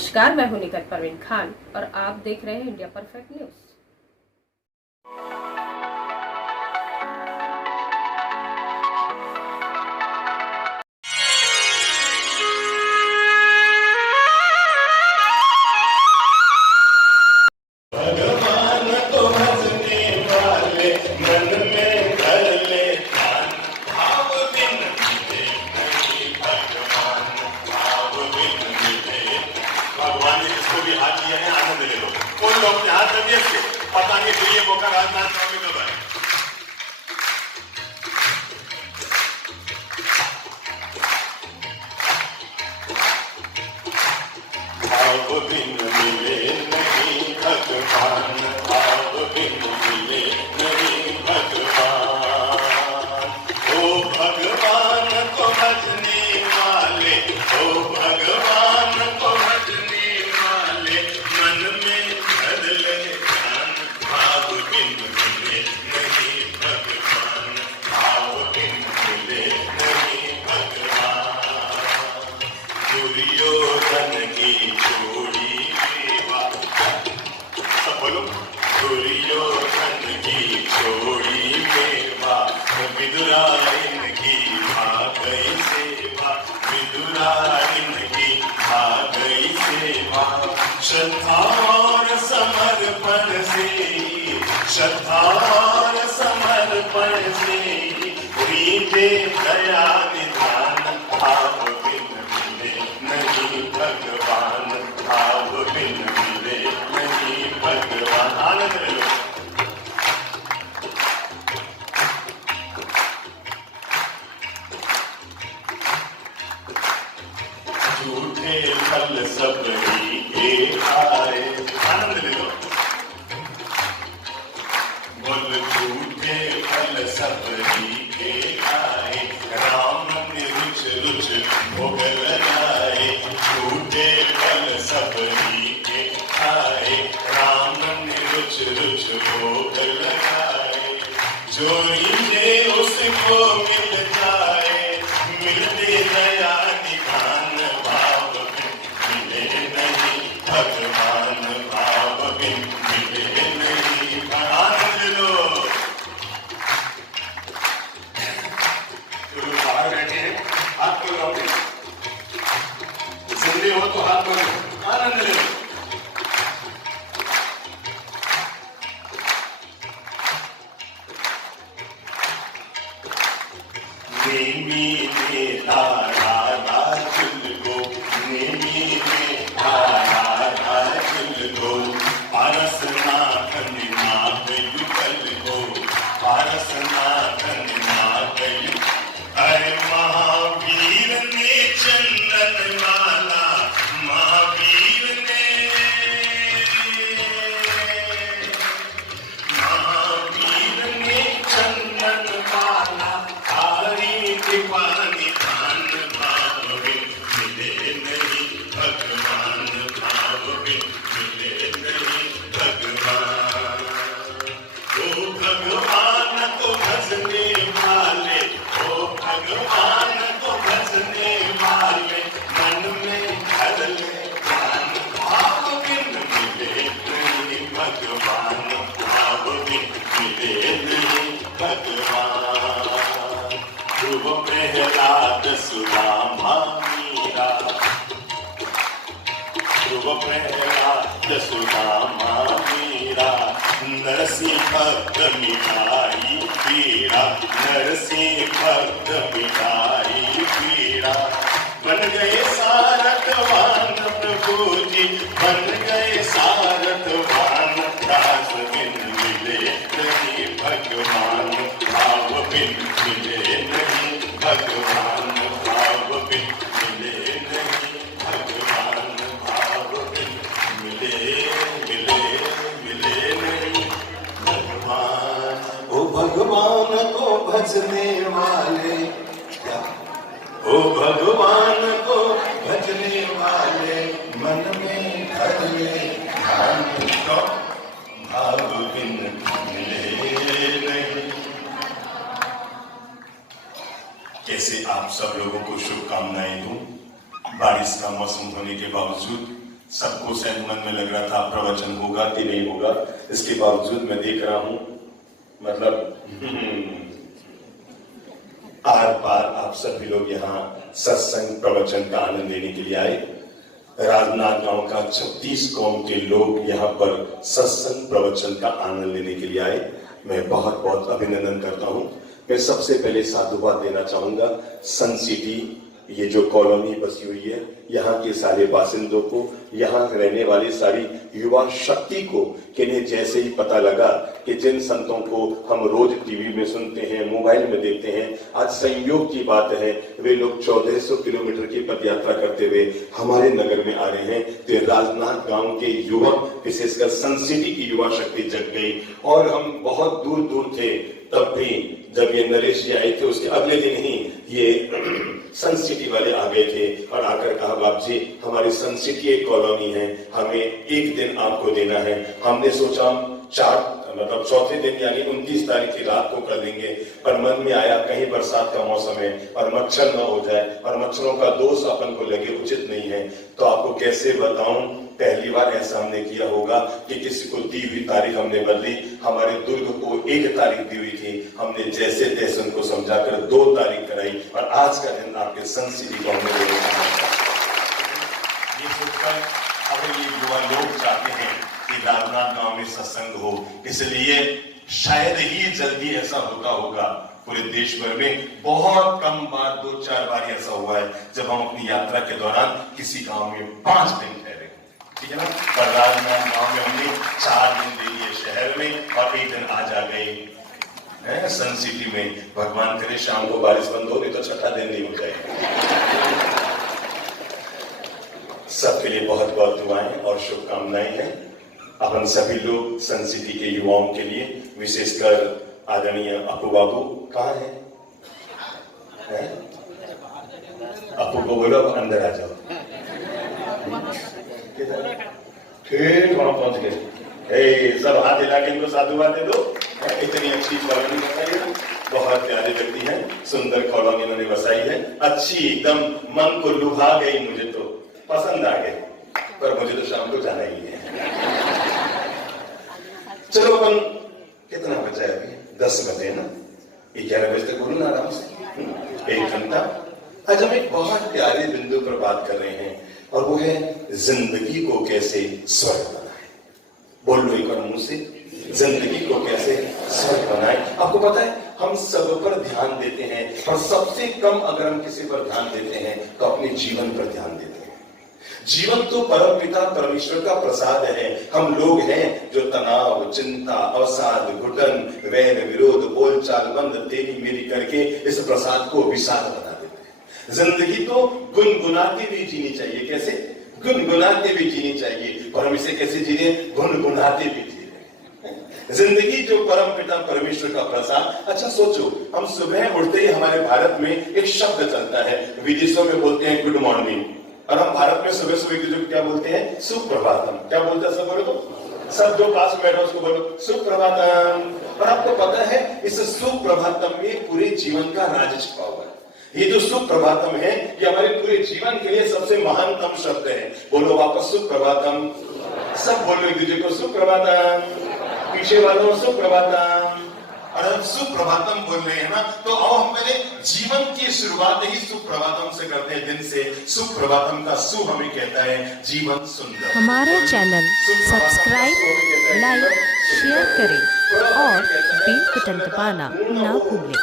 नमस्कार, मैं हूं निकट परवीन खान और आप देख रहे हैं इंडिया परफेक्ट न्यूज। भगवान ने जिसको भी हाथ दिया है आनंद ले लो। कोई लोग अपने हाथ में से पकाने के लिए मौका राजनाथ स्वामी कब है? भाव बिन मिले नहीं भगवान, भाव बिन मिले नहीं भगवान। ओ भगवान को भजने वाले, ओ भगवान को भजने वाले, मन में धर ले ध्यान। भाव बिन मिले नहीं भगवान, भाव बिन मिले नहीं भगवान। दुर्योधन की जोड़ी मेवा, सब बोलो। दुर्योधन की जोड़ी मेवा, विदुरायण की भागई सेवा, विदुरायण की भागई सेवा। श्रद्धा और समर्पण से, श्रद्धा और समर्पण से रीते दया निधान। भाव बिन मिले नहीं भगवान, भाव बिन मिले नहीं भगवान। आनंद ले लो। झूठे फल सब ही के आए, आनंद ले लो। बोल झूठे फल सब ही के आए, राम ने रुच रुच भोग लगाए। झूठे फल सब ही के आए, राम ने रुच रुच भोग लगाए। जो इन्हें उसको मिल जाए, मिलते दया निधान। भाव बिन मिले नहीं भगवान, भाव बिन मिले नहीं भगवान। लो गुरु बाहर बैठे हैं, हाथ को लगाओ। जिंदे हो तो हाथ को आनंद ले लो। नेमी ने तारा राजुल को, नेमी ने तारा राजुल को। पारस नाथन नाथ युगल को, पारस नाथन नाथ युगल। अरे महावीर ने चंदन माला, महावीर ने, महावीर ने चंदन माला। हरि कृपा निधान। भाव बिन मिले नहीं भगवान, भाव बिन मिले नहीं भगवान। ओ भगवान को भजने वाले, ओ भगवान को भजने वाले, मन में धर ले ध्यान। भाव बिन मिले नहीं भगवान, भाव बिन मिले नहीं भगवान। ध्रुव प्रहलाद सुदामा मीरा, ध्रुव प्रहलाद सुदामा मीरा। नरसिंह भक्त मिटाई पीड़ा, नरसिंह भक्त मिटाई पीड़ा। बन गए सारथवान प्रभु जी, बन गए सारथवान। दास बिन मिले नहीं भगवान, भाव बिन मिले नहीं भगवान, भाव बिन मिले नहीं भगवान, भाव बिन मिले नहीं भगवान। ओ भगवान को भजने वाले, ओ भगवान को भजने वाले, मन में धर ले ध्यान। भाव बिन मिले नहीं। कैसे आप सब लोगों को शुभकामनाएं दूं। बारिश का मौसम होने के बावजूद सबको शायद मन में लग रहा था प्रवचन होगा कि नहीं होगा, इसके बावजूद मैं देख रहा हूं मतलब आर पार आप सभी लोग यहाँ सत्संग प्रवचन का आनंद लेने के लिए आए। राजनांदगांव का 36 कौम के लोग यहाँ पर सत्संग प्रवचन का आनंद लेने के लिए आए। मैं बहुत बहुत अभिनंदन करता हूँ। मैं सबसे पहले साधुवाद देना चाहूंगा सन सिटी, ये जो कॉलोनी बसी हुई है, यहाँ के सारे बासिंदों को, यहाँ रहने वाली सारी युवा शक्ति को, कि इन्हें जैसे ही पता लगा कि जिन संतों को हम रोज टीवी में सुनते हैं, मोबाइल में देखते हैं, आज संयोग की बात है वे लोग 1400 किलोमीटर की पद यात्रा करते हुए हमारे नगर में आ रहे हैं, तो राजनांदगांव के युवक, विशेषकर सन सिटी की युवा शक्ति जग गई। और हम बहुत दूर दूर थे, तब भी जब ये नरेश जी आए थे उसके अगले दिन ही ये सन सिटी वाले आ गए थे और आकर कहा, बाप जी हमारी सन सिटी एक कॉलोनी है, हमें एक दिन आपको देना है। हमने सोचा चौथे दिन यानी 29 तारीख की रात को कर देंगे, पर मन में आया कहीं बरसात का मौसम है और मच्छर न हो जाए और मच्छरों का दोष अपन को लगे, उचित नहीं है। तो आपको कैसे बताऊं, पहली बार ऐसा हमने किया होगा कि किसी को दी हुई तारीख हमने बदली। हमारे दुर्ग को 1 तारीख दी हुई थी, हमने जैसे तैसे उनको समझाकर 2 तारीख कराई और आज का दिन आपके सन सिटी को हमने ये सोचकर अब ये युवा लोग चाहते हैं कि राजनांदगांव में सत्संग हो, इसलिए शायद ही जल्दी ऐसा होगा। पूरे देश भर में बहुत कम बार 2-4 बार ऐसा हुआ है जब हम अपनी यात्रा के दौरान किसी गांव में 5 दिन ठहरे, ठीक है ना। पर राजनांदगांव में हमने 4 दिन दे दिए शहर में और 1 दिन आज आ गए सन सिटी में। भगवान करे शाम को बारिश बंद हो, नहीं तो 6ठा दिन नहीं हो जाएगा। सबके लिए बहुत बहुत दुआएं और शुभकामनाएं हैं। अपन सभी लोग सन सिटी के युवाओं के लिए, विशेषकर आदरणीय अपू बाबू कहाँ है? अपू को बोलो अंदर आ जाओ, ठीक वहां पहुंच गए। सब हाथ हिला के इनको साधुवाद दे दो। इतनी अच्छी कॉलोनी बताइए, बहुत प्यारी लगती है, सुंदर कॉलोनी उन्होंने बसाई है, अच्छी एकदम मन को लुभा गई, मुझे तो पसंद आ गई। पर मुझे तो शाम को जाना ही है। चलो अपन कितना बचा है अभी? 10 बजे ना, 11 बजे तक बोलो ना आराम से, 1 घंटा। आज हम एक बहुत प्यारे बिंदु पर बात कर रहे हैं और वो है जिंदगी को कैसे स्वर्ग बनाए। बोल लो एक बार मुंह से, जिंदगी को कैसे स्वर्ग बनाए। आपको पता है हम सब पर ध्यान देते हैं और सबसे कम अगर हम किसी पर ध्यान देते हैं तो अपने जीवन पर ध्यान देते हैं। जीवन तो परमपिता परमेश्वर का प्रसाद है। हम लोग हैं जो तनाव, चिंता, अवसाद, घुटन, वैर, विरोध, बोलचाल, बंद, तेरी मेरी करके इस प्रसाद को विषाद बना देते हैं। जिंदगी तो गुनगुनाते भी जीनी चाहिए। कैसे? गुनगुनाते भी जीनी चाहिए। और हम इसे कैसे जी रहे? गुनगुनाते भी जी रहे। जिंदगी जो परमपिता परमेश्वर का प्रसाद। अच्छा सोचो, हम सुबह उठते ही हमारे भारत में एक शब्द चलता है, विदेशों में बोलते हैं गुड मॉर्निंग, और हम भारत में सुबह सुबह जो क्या बोलते हैं? सुप्रभातम। क्या बोलते हैं सब? बोलो तो सब जो पास में बैठो उसको बोलो सुप्रभातम। और आपको पता है इस सुप्रभातम में पूरे जीवन का राज छिपा हुआ है। ये जो सुप्रभातम है ये हमारे पूरे जीवन के लिए सबसे महानतम शब्द है। बोलो वापस सुप्रभातम। सब बोलो एक दूसरे को सुप्रभातम, पीछे वालों सुप्रभातम। और हम सुप्रभातम बोल रहे हैं ना, तो आओ हम पहले जीवन की शुरुआत ही सुप्रभातम से करते हैं। दिन से सुप्रभातम का सु हमें कहता है जीवन सुंदर। हमारा चैनल सब्सक्राइब, लाइक, शेयर करें और बेल बटन दबाना ना भूलें।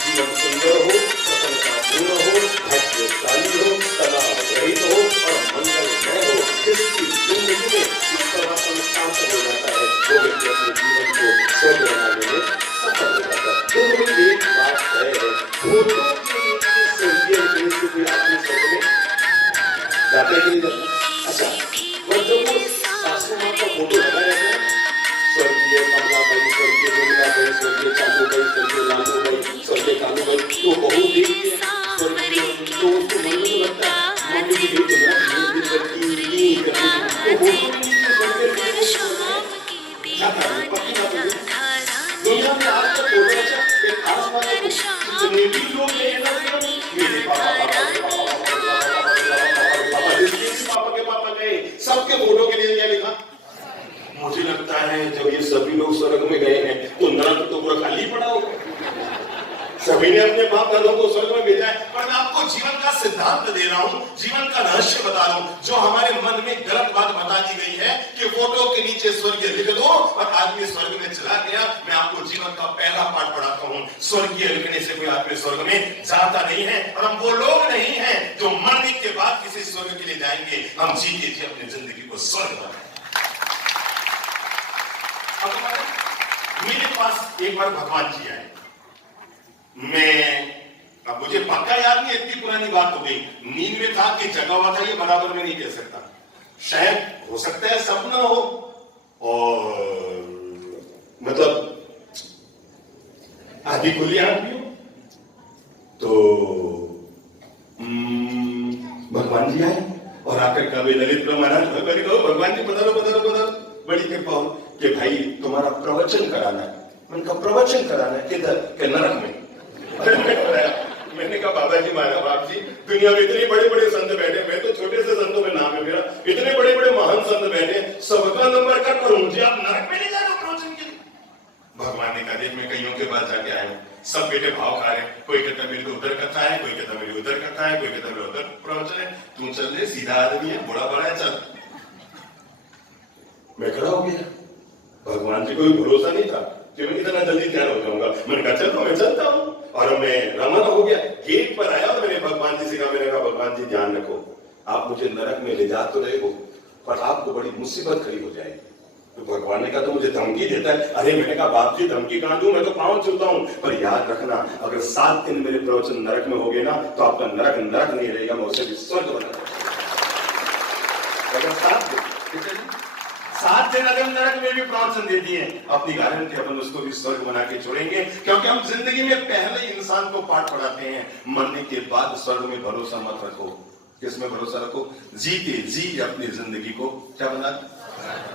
जीवन सुंदर हो, सफलतापूर्ण हो, भाग्यशाली हो, तनाव रहित हो और मंगलमय हो। जिसकी जिंदगी में सुप्रभातम शांत हो जाता है वो व्यक्ति अपने जीवन को स्वर्ग बनाने में सफल हो जाता है। तो एक बात है, फोटो के स्वर्गीय देश को भी आदमी स्वर्ग में जाते ही नहीं जाता। अच्छा, और जब वो सासू माँ का फोटो लगा रहता है, स्वर्गीय कमलाबाई, स्वर्गीय जमुनाबाई, स्वर्गीय चालूबाई, स्वर्गीय लालूबाई, स्वर्गीय कालूबाई, तो बहू देखती है स्वर्गीय, तो उसको मन में लगता है मम्मी की बेटी ना ये करती ये करती, तो वो स्वर्गीय जाता है पति का से बता रहा हूं, जो हमारे मन में गलत बात बता दी गई है कि फोटो के नीचे स्वर्ग लिख दो और आदमी स्वर्ग में चला गया। मैं आपको जीवन का पहला पाठ पढ़ाता हूं, स्वर्गीय लिखने से कोई आदमी स्वर्ग में जाता नहीं है। और हम वो लोग नहीं हैं जो मरने के बाद किसी स्वर्ग के लिए जाएंगे। हम जीते जी अपनी जिंदगी को स्वर्ग बनाएंगे। मेरे पास एक बार भगवान जी आए, अब मुझे पक्का याद नहीं, इतनी पुरानी बात हो गई, नींद में था कि जगा हुआ था ये बराबर में नहीं कह सकता, शायद हो सकता है सपना हो, और मतलब आधी खुली आंख भी हो। तो भगवान जी आए और आकर कहा ललित महाराज भगवान जी पधारो पधारो पधारो, बड़ी कृपा हो कि भाई तुम्हारा प्रवचन कराना है। मैंने कहा प्रवचन कराना है किधर? के नरक में। मैंने कहा बाबा जी महाराज बाप जी, दुनिया में इतने बड़े बड़े संत बैठे, मैं तो छोटे से संतों में नाम है मेरा, इतने बड़े बड़े महान संत बैठे, सबका नंबर कट करूं मुझे, आप नरक में नहीं जा रहे प्रवचन के लिए? भगवान ने कहा देख मैं कईयों के पास जाके आया हूं, सब बेटे भाव खा रहे, कोई कहता मेरे को उधर कथा है, कोई कहता मेरे उधर कथा है, कोई कहता मेरे उधर प्रवचन है, तू चल रहे सीधा आदमी है, बड़ा बड़ा है, चल। मैं खड़ा हो गया, भगवान जी को भी भरोसा नहीं था कि मैं इतना जल्दी तैयार हो जाऊंगा। मैंने कहा चलो मैं चलता हूं, और मैं रवाना हो गया। गेट पर आया और मैंने भगवान जी से कहा, मैंने कहा भगवान जी ध्यान रखो, आप मुझे नरक में ले जा तो रहे हो पर आपको बड़ी मुसीबत खड़ी हो जाएगी। तो भगवान ने कहा तो मुझे धमकी देता है। अरे मैंने कहा बाप जी धमकी कहां दूं, मैं तो पांव छूता हूं, पर याद रखना अगर 7 दिन मेरे प्रवचन नरक में हो गए ना तो आपका नरक नरक नहीं रहेगा, मैं उसे भी स्वर्ग बना दूंगा। 7 दिन अगर नरक में भी प्रवचन दे दिए, अपनी गारंटी अपन उसको भी स्वर्ग बना के छोड़ेंगे, क्योंकि हम जिंदगी में पहले इंसान को पाठ पढ़ाते हैं, मरने के बाद स्वर्ग में भरोसा मत रखो। किसमें भरोसा रखो? जीते जी अपनी जिंदगी को क्या बना।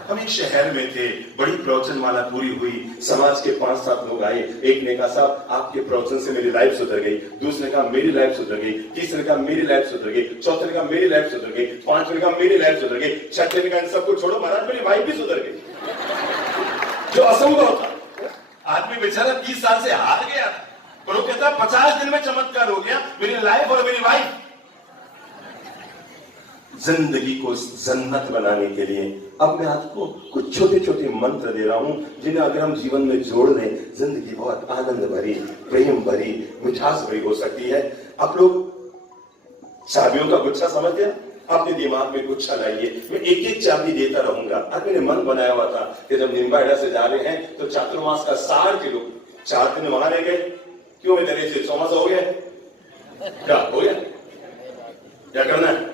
हम एक शहर में थे, बड़ी प्रवचन माला पूरी हुई, समाज के 5-7 लोग आए। एक ने कहा साहब आपके प्रवचन से मेरी लाइफ सुधर गई, दूसरे ने कहा मेरी लाइफ सुधर गई, तीसरे ने कहा मेरी लाइफ सुधर गई, चौथे ने कहा मेरी लाइफ सुधर गई, 5वें ने कहा मेरी लाइफ सुधर गई, 6वें ने कहा इन सबको छोड़ो महाराज मेरी वाइफ भी सुधर गई। जो असंभव था, आदमी बेचारा 30 साल से हार गया, पर वो कहता 50 दिन में चमत्कार हो गया, मेरी लाइफ और मेरी वाइफ। जिंदगी को जन्नत बनाने के लिए अब मैं आपको कुछ छोटे छोटे मंत्र दे रहा हूं, जिन्हें अगर हम जीवन में जोड़ लें जिंदगी बहुत आनंद भरी, प्रेम भरी, मिठास भरी हो सकती है। आप लोग चाबियों का गुच्छा समझते हैं? अपने दिमाग में गुच्छा लाइए, मैं एक एक चाबी देता रहूंगा। अब मैंने मन बनाया हुआ था कि जब निम्बाहेड़ा से जा रहे हैं तो चातुर्मास का 60 किलो 4 दिन वहां रह गए, क्यों इधर से 100 हो गया, क्या हो गया, क्या करना है?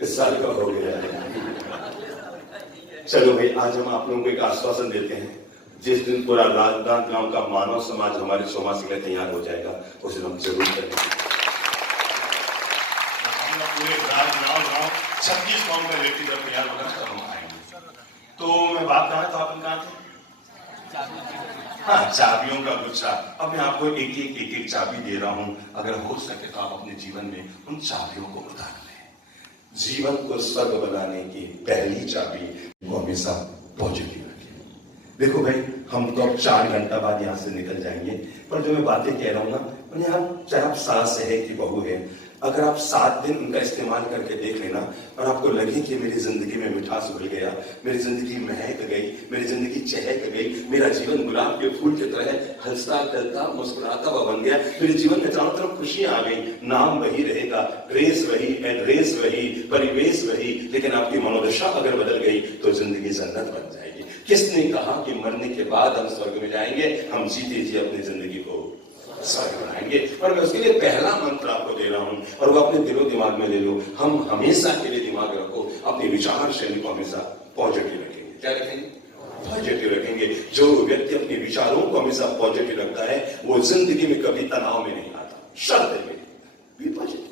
इस साल का हो गया। चलो भाई आज हम आप लोगों को एक आश्वासन देते हैं, जिस दिन पूरा राजनांद गांव का मानव समाज हमारे सोमास के लिए तैयार हो जाएगा उस दिन हम जरूर करेंगे। पूरे गांव 26 गांव का व्यक्ति जब तैयार होगा तब हम आएंगे। तो मैं बात कहा था अपन कहा थे, हाँ चाबियों का गुच्छा। अब मैं आपको एक एक चाबी दे रहा हूं, अगर हो सके तो आप अपने जीवन में उन चाबियों को उतार लें। जीवन को स्वर्ग बनाने की पहली चाबी वो हमेशा पॉजिटिव रखें। देखो भाई हम तो अब 4 घंटा बाद यहाँ से निकल जाएंगे, पर जो मैं बातें कह रहा हूँ ना, यहाँ चाहे आप सास है कि बहू है, अगर आप 7 दिन उनका इस्तेमाल करके देख लेना और आपको लगे कि मेरी जिंदगी में मिठास घुल गया, मेरी जिंदगी महक गई, मेरी जिंदगी चहक गई, मेरा जीवन गुलाब के फूल की तरह हंसता खेलता मुस्कुराता हुआ बन गया, मेरे जीवन में चारों तरफ खुशियां आ गई, नाम वही रहेगा, ड्रेस वही, एड्रेस वही, परिवेश वही, लेकिन आपकी मनोदशा अगर बदल गई तो जिंदगी जन्नत बन जाएगी। किसने कहा कि मरने के बाद हम स्वर्ग में जाएंगे? हम जीते जी अपनी जिंदगी को स्वर्ग बनाएंगे। और मैं उसके लिए पहला मंत्र आपको दे रहा हूं और वो अपने दिलो दिमाग में ले लो। हम हमेशा के लिए दिमाग रखो, अपनी विचार शैली को हमेशा पॉजिटिव रखेंगे। क्या रखेंगे? पॉजिटिव रखेंगे। जो व्यक्ति अपने विचारों को हमेशा पॉजिटिव रखता है वो जिंदगी में कभी तनाव में नहीं आता। शर्त है भी पॉजिटिव।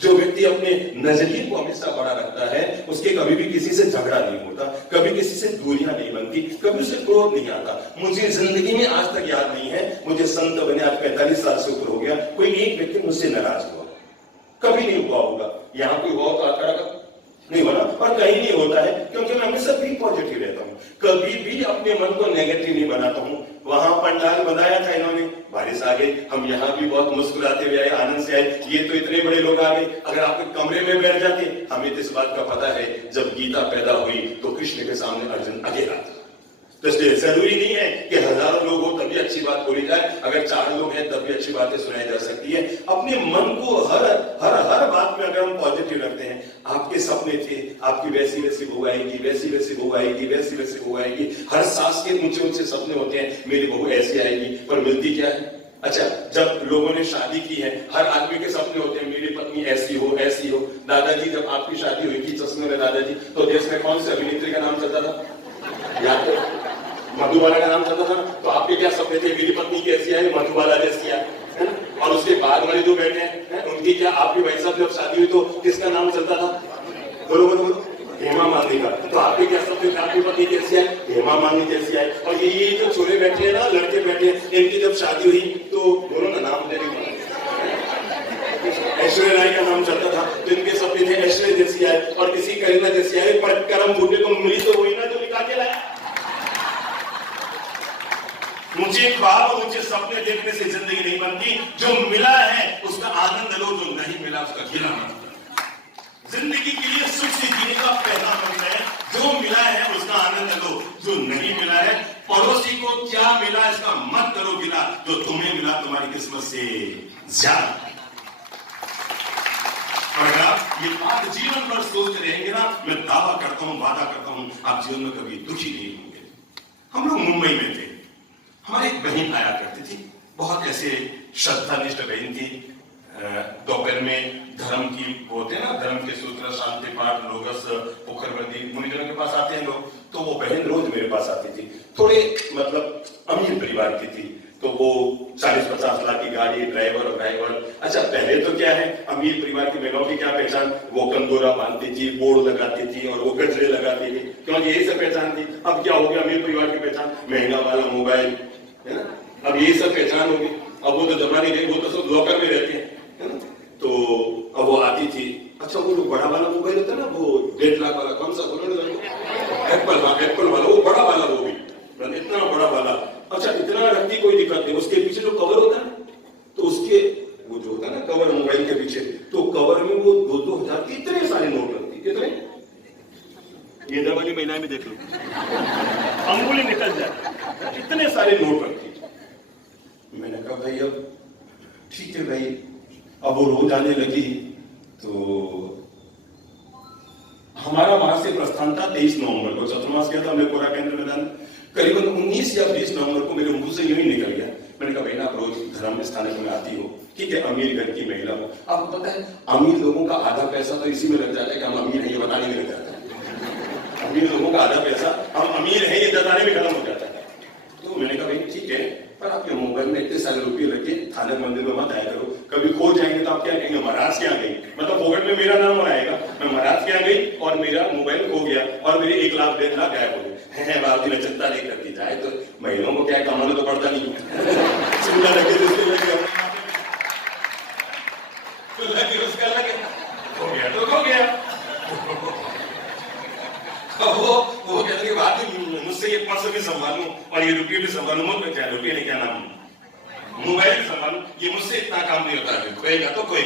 जो व्यक्ति अपने नजरिए को हमेशा बड़ा रखता है उसके कभी भी किसी से झगड़ा नहीं होता, कभी किसी से दूरियां नहीं बनती, कभी उसे क्रोध नहीं आता। मुझे जिंदगी में आज तक याद नहीं है, मुझे संत बने आज 45 साल से ऊपर हो गया, कोई एक व्यक्ति मुझसे नाराज हुआ, कभी नहीं हुआ होगा। यहाँ कोई हुआ तो आंकड़ा का नहीं बना, और कहीं नहीं होता है, क्योंकि मैं हमेशा भी पॉजिटिव रहता हूँ, कभी भी अपने मन को नेगेटिव नहीं बनाता हूँ। वहां पंडाल बनाया था इन्होंने, बारिश आ गई, हम यहाँ भी बहुत मुस्कुराते हुए आए, आनंद से आए, ये तो इतने बड़े लोग आ गए। अगर आपके कमरे में बैठ जाते, हमें तो इस बात का पता है जब गीता पैदा हुई तो कृष्ण के सामने अर्जुन अकेला था। तो इसलिए जरूरी नहीं है कि हजारों लोग हो तभी अच्छी बात बोली जाए, अगर 4 लोग हैं तब भी अच्छी बातें सुनाई जा सकती है। अपने मन को हर हर हर बात में अगर हम पॉजिटिव रखते हैं, आपके सपने थे, आपकी वैसी वैसी बहू आएगी, वैसी वैसी बहू आएगी, वैसी वैसी बहू आएगी, हर सास के ऊंचे ऊंचे सपने होते हैं, मेरी बहू ऐसी आएगी, पर मिलती क्या है? अच्छा, जब लोगों ने शादी की है, हर आदमी के सपने होते हैं, मेरी पत्नी ऐसी हो, ऐसी हो। दादाजी, जब आपकी शादी हुई थी चश्मे में दादाजी, तो देश में कौन सी अभिनेत्री का नाम चलता था? याद तो मधुबाला का नाम चलता था। तो आपके क्या सपने थे? मेरी पत्नी कैसी है, मधुबाला जैसी है। और उसके बाद वाले जो बैठे हैं उनकी क्या, आपकी भाई साहब जब शादी हुई तो किसका नाम चलता था? बोलो बोलो बोलो, हेमा मालिनी का। तो आपके क्या सपने थे? आपकी पत्नी कैसी है? हेमा मालिनी जैसी है। और ये जो छोरे बैठे हैं ना, लड़के बैठे हैं, इनकी जब शादी हुई तो बोलो ना, नाम लेने को ऐश्वर्या राय का नाम चलता था, तो इनके सपने थे ऐश्वर्या जैसी है और किसी करीना जैसी है। पर करम बूटे को मिली तो वही ना जो निकाल के लाया। ऊंचे ख्वाब और ऊंचे सपने देखने से जिंदगी नहीं बनती, जो मिला है उसका आनंद लो, जो नहीं मिला उसका गिला मत करो। जिंदगी के लिए सुख से जीने का पहला मंत्र है, जो मिला है उसका आनंद लो, जो नहीं मिला है पड़ोसी को क्या मिला इसका मत करो गिला, जो तुम्हें मिला तुम्हारी किस्मत से ज्यादा। अगर आप ये बात जीवन भर सोचते रहेंगे ना, मैं दावा करता हूं, वादा करता हूं, आप जीवन में कभी दुखी नहीं होंगे। हम लोग मुंबई में थे, हमारी एक बहन आया करती थी, बहुत ऐसे श्रद्धानिष्ठ बहन थी। दोपहर में धर्म की होते हैं ना, धर्म के सूत्र, शांति पाठ, लोगस, पोखरवर्दी, मुनिजनों के पास आते हैं लोग, तो वो बहन रोज मेरे पास आती थी। थोड़े मतलब अमीर परिवार की थी, तो वो 40-50 लाख की गाड़ी, ड्राइवर और ड्राइवर। अच्छा, पहले तो क्या है, अमीर परिवार की बहनों की क्या पहचान, वो कंदोरा बांधती थी, बोर्ड लगाती थी और वो गजरे लगाती थी, क्योंकि यही सब पहचान थी। अब क्या हो गया, अमीर परिवार की पहचान महंगा वाला मोबाइल, है ना, अब यही सब पहचान होगी। अब वो तो जमाने गई, वो तो सब लॉकर में रहते हैं, है ना। तो अब वो आती थी, अच्छा वो जो बड़ा वाला मोबाइल होता है ना, वो 1.5 लाख वाला, कौन सा बोलो, एप्पल वाला, वो बड़ा वाला, वो भी इतना बड़ा वाला। अच्छा, इतना रखती कोई दिक्कत नहीं, उसके पीछे जो कवर होता है, तो उसके वो जो होता है ना कवर मोबाइल के पीछे, तो कवर में वो 2-2 हजार के इतने सारे नोट रखती। कितने? ये वाली महिलाएं भी देख लो, अंगुली निकल जाए, इतने सारे नोट रखती। मैंने कहा भाई अब ठीक है भाई, अब वो रोज आने लगी। तो हमारा वहां से प्रस्थान था 23 नवंबर को, चतुर्मास गया था हमने कोरा केंद्र मैदान। करीबन 19 या 20 नवंबर को मेरे मुंह से यूं ही निकल गया, मैंने कहा भाई ना, आप रोज धर्म स्थान में आती हो, ठीक है, अमीर घर की महिला हो, आपको पता है अमीर लोगों का आधा पैसा तो इसी में लग जाता है कि हम अमीर हैं ये बताने में लग जाता है। अमीर लोगों का आधा पैसा हम अमीर हैं ये बताने में खत्म हो जाता है। तो मैंने कहा भाई ठीक है, पर आपके मोबाइल में इतने सारे रुपये रखे, थाने मंदिर में मत आया करो, कभी खो जाएंगे तो आप क्या कहेंगे, महाराज के यहाँ गई, मतलब पॉकेट में मेरा नाम आएगा, मैं महाराज के यहाँ गई और मेरा मोबाइल खो गया और मेरे 1 लाख 1.5 लाख गायब हो गए। बाप जी ने चिंता नहीं करती जाए, तो महिलाओं को क्या कमाना तो पड़ता नहीं, चिंता लगे उसका लगे, हो गया तो हो गया। वो कहते कि बात मुझसे ये पर्स भी संभालूं और ये रुपये भी संभालूं, मुझे क्या रुपये नहीं, क्या नाम, मोबाइल भी संभालूं, ये मुझसे इतना काम नहीं होता है, खोएगा तो कोई।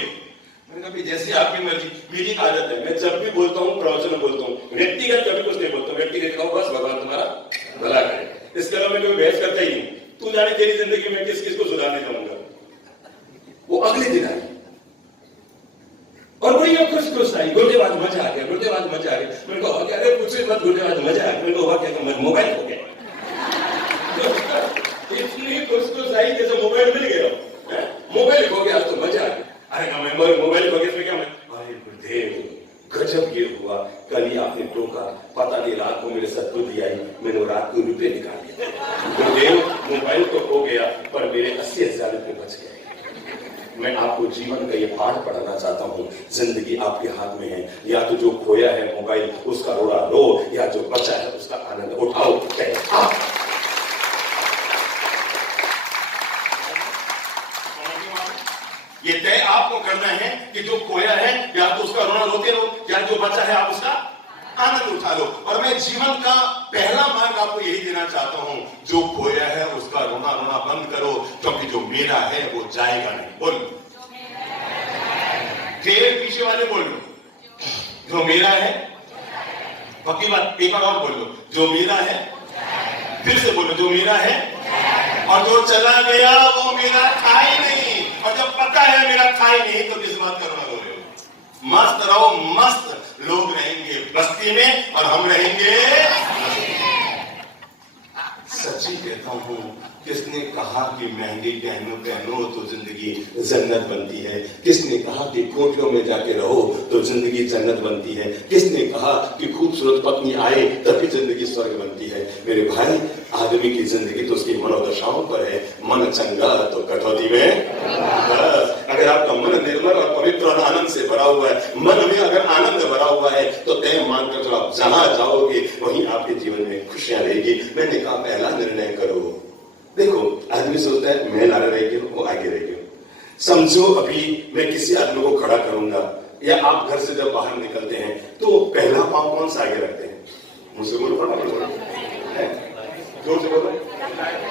मैंने कहा जैसी आपकी मर्जी, मेरी आदत है, मैं जब भी बोलता हूँ प्रवचन बोलता हूँ, व्यक्तिगत कभी कुछ नहीं बोलता, व्यक्तिगत कहूँ बस भगवान तुम्हारा भला करे, इसके अलावा मैं कोई बहस करता ही नहीं। तू जाने तेरी जिंदगी में किस किस को सुधारने जाऊंगा। वो अगले दिन आई और बड़ी खुश आई, गुर्देबाज मजा आ गया, गुर्देबाज मजा आ गया। मैंने कहा क्या, अरे कुछ मत, गुर्देबाज मजा आ गया। मैंने कहा क्या, मोबाइल हो गया। इतनी खुश आई जैसे मोबाइल मिल गया, मोबाइल हो गया तो मजा आ गया। अरे मोबाइल हो गया इसमें क्या, मैं अरे गुरुदेव गजब ये हुआ, कल ही आपने टोका, पता नहीं रात को मेरे सद्बुद्धि आई, मैंने रात को रुपये निकाल लिए। गुरुदेव मोबाइल तो हो गया पर मेरे 80,000 रुपये बच गए। मैं आपको जीवन का ये पाठ पढ़ाना चाहता हूँ, जिंदगी आपके हाथ में है, या तो जो खोया है मोबाइल उसका रोड़ा रो, या जो बचा है उसका आनंद उठाओ। ये तय आपको करना है कि जो खोया है या तो उसका रोना रोते रहो, या जो बचा है आप उसका आनंद उठा लो। और मैं जीवन का पहला मार्ग आपको यही देना चाहता हूं, जो खोया है उसका रोना रोना बंद करो, क्योंकि जो मेरा है वो जाएगा नहीं। बोल पीछे वाले बोल लो, जो मेरा है, पक्की बात, एक बार और बोल लो, जो मेरा है, फिर से बोलो, जो मेरा है, और जो चला गया वो मेरा था ही नहीं, और जब पता है मेरा था ही नहीं तो किस बात का रोना रो रहे हो। मस्त रहो, मस्त। लोग रहेंगे बस्ती में और हम रहेंगे। सच्ची कहता हूं, किसने कहा कि महंगे गहनों पहनो तो जिंदगी जन्नत बनती है? किसने कहा कि कोठियों में जाके रहो तो जिंदगी जन्नत बनती है? किसने कहा कि खूबसूरत पत्नी आए तभी जिंदगी स्वर्ग बनती है? मेरे भाई, आदमी की जिंदगी तो उसकी मनोदशाओं पर है। मन चंगा तो कटौती में बस। अगर आपका मन निर्मल और पवित्र और आनंद से भरा हुआ है, मन में अगर आनंद भरा हुआ है, तो तय मानकर जो आप जहां जाओगे वहीं आपके जीवन में खुशियां रहेगी। मैंने कहा पहला निर्णय करो। देखो, आदमी सोचता है मैं नारा रह गया, वो आगे रह गया। समझो अभी मैं किसी आदमी को खड़ा करूंगा, या आप घर से जब बाहर निकलते हैं तो पहला पांव कौन सा आगे रखते हैं? मुझसे बोलो, जोर से बोलो।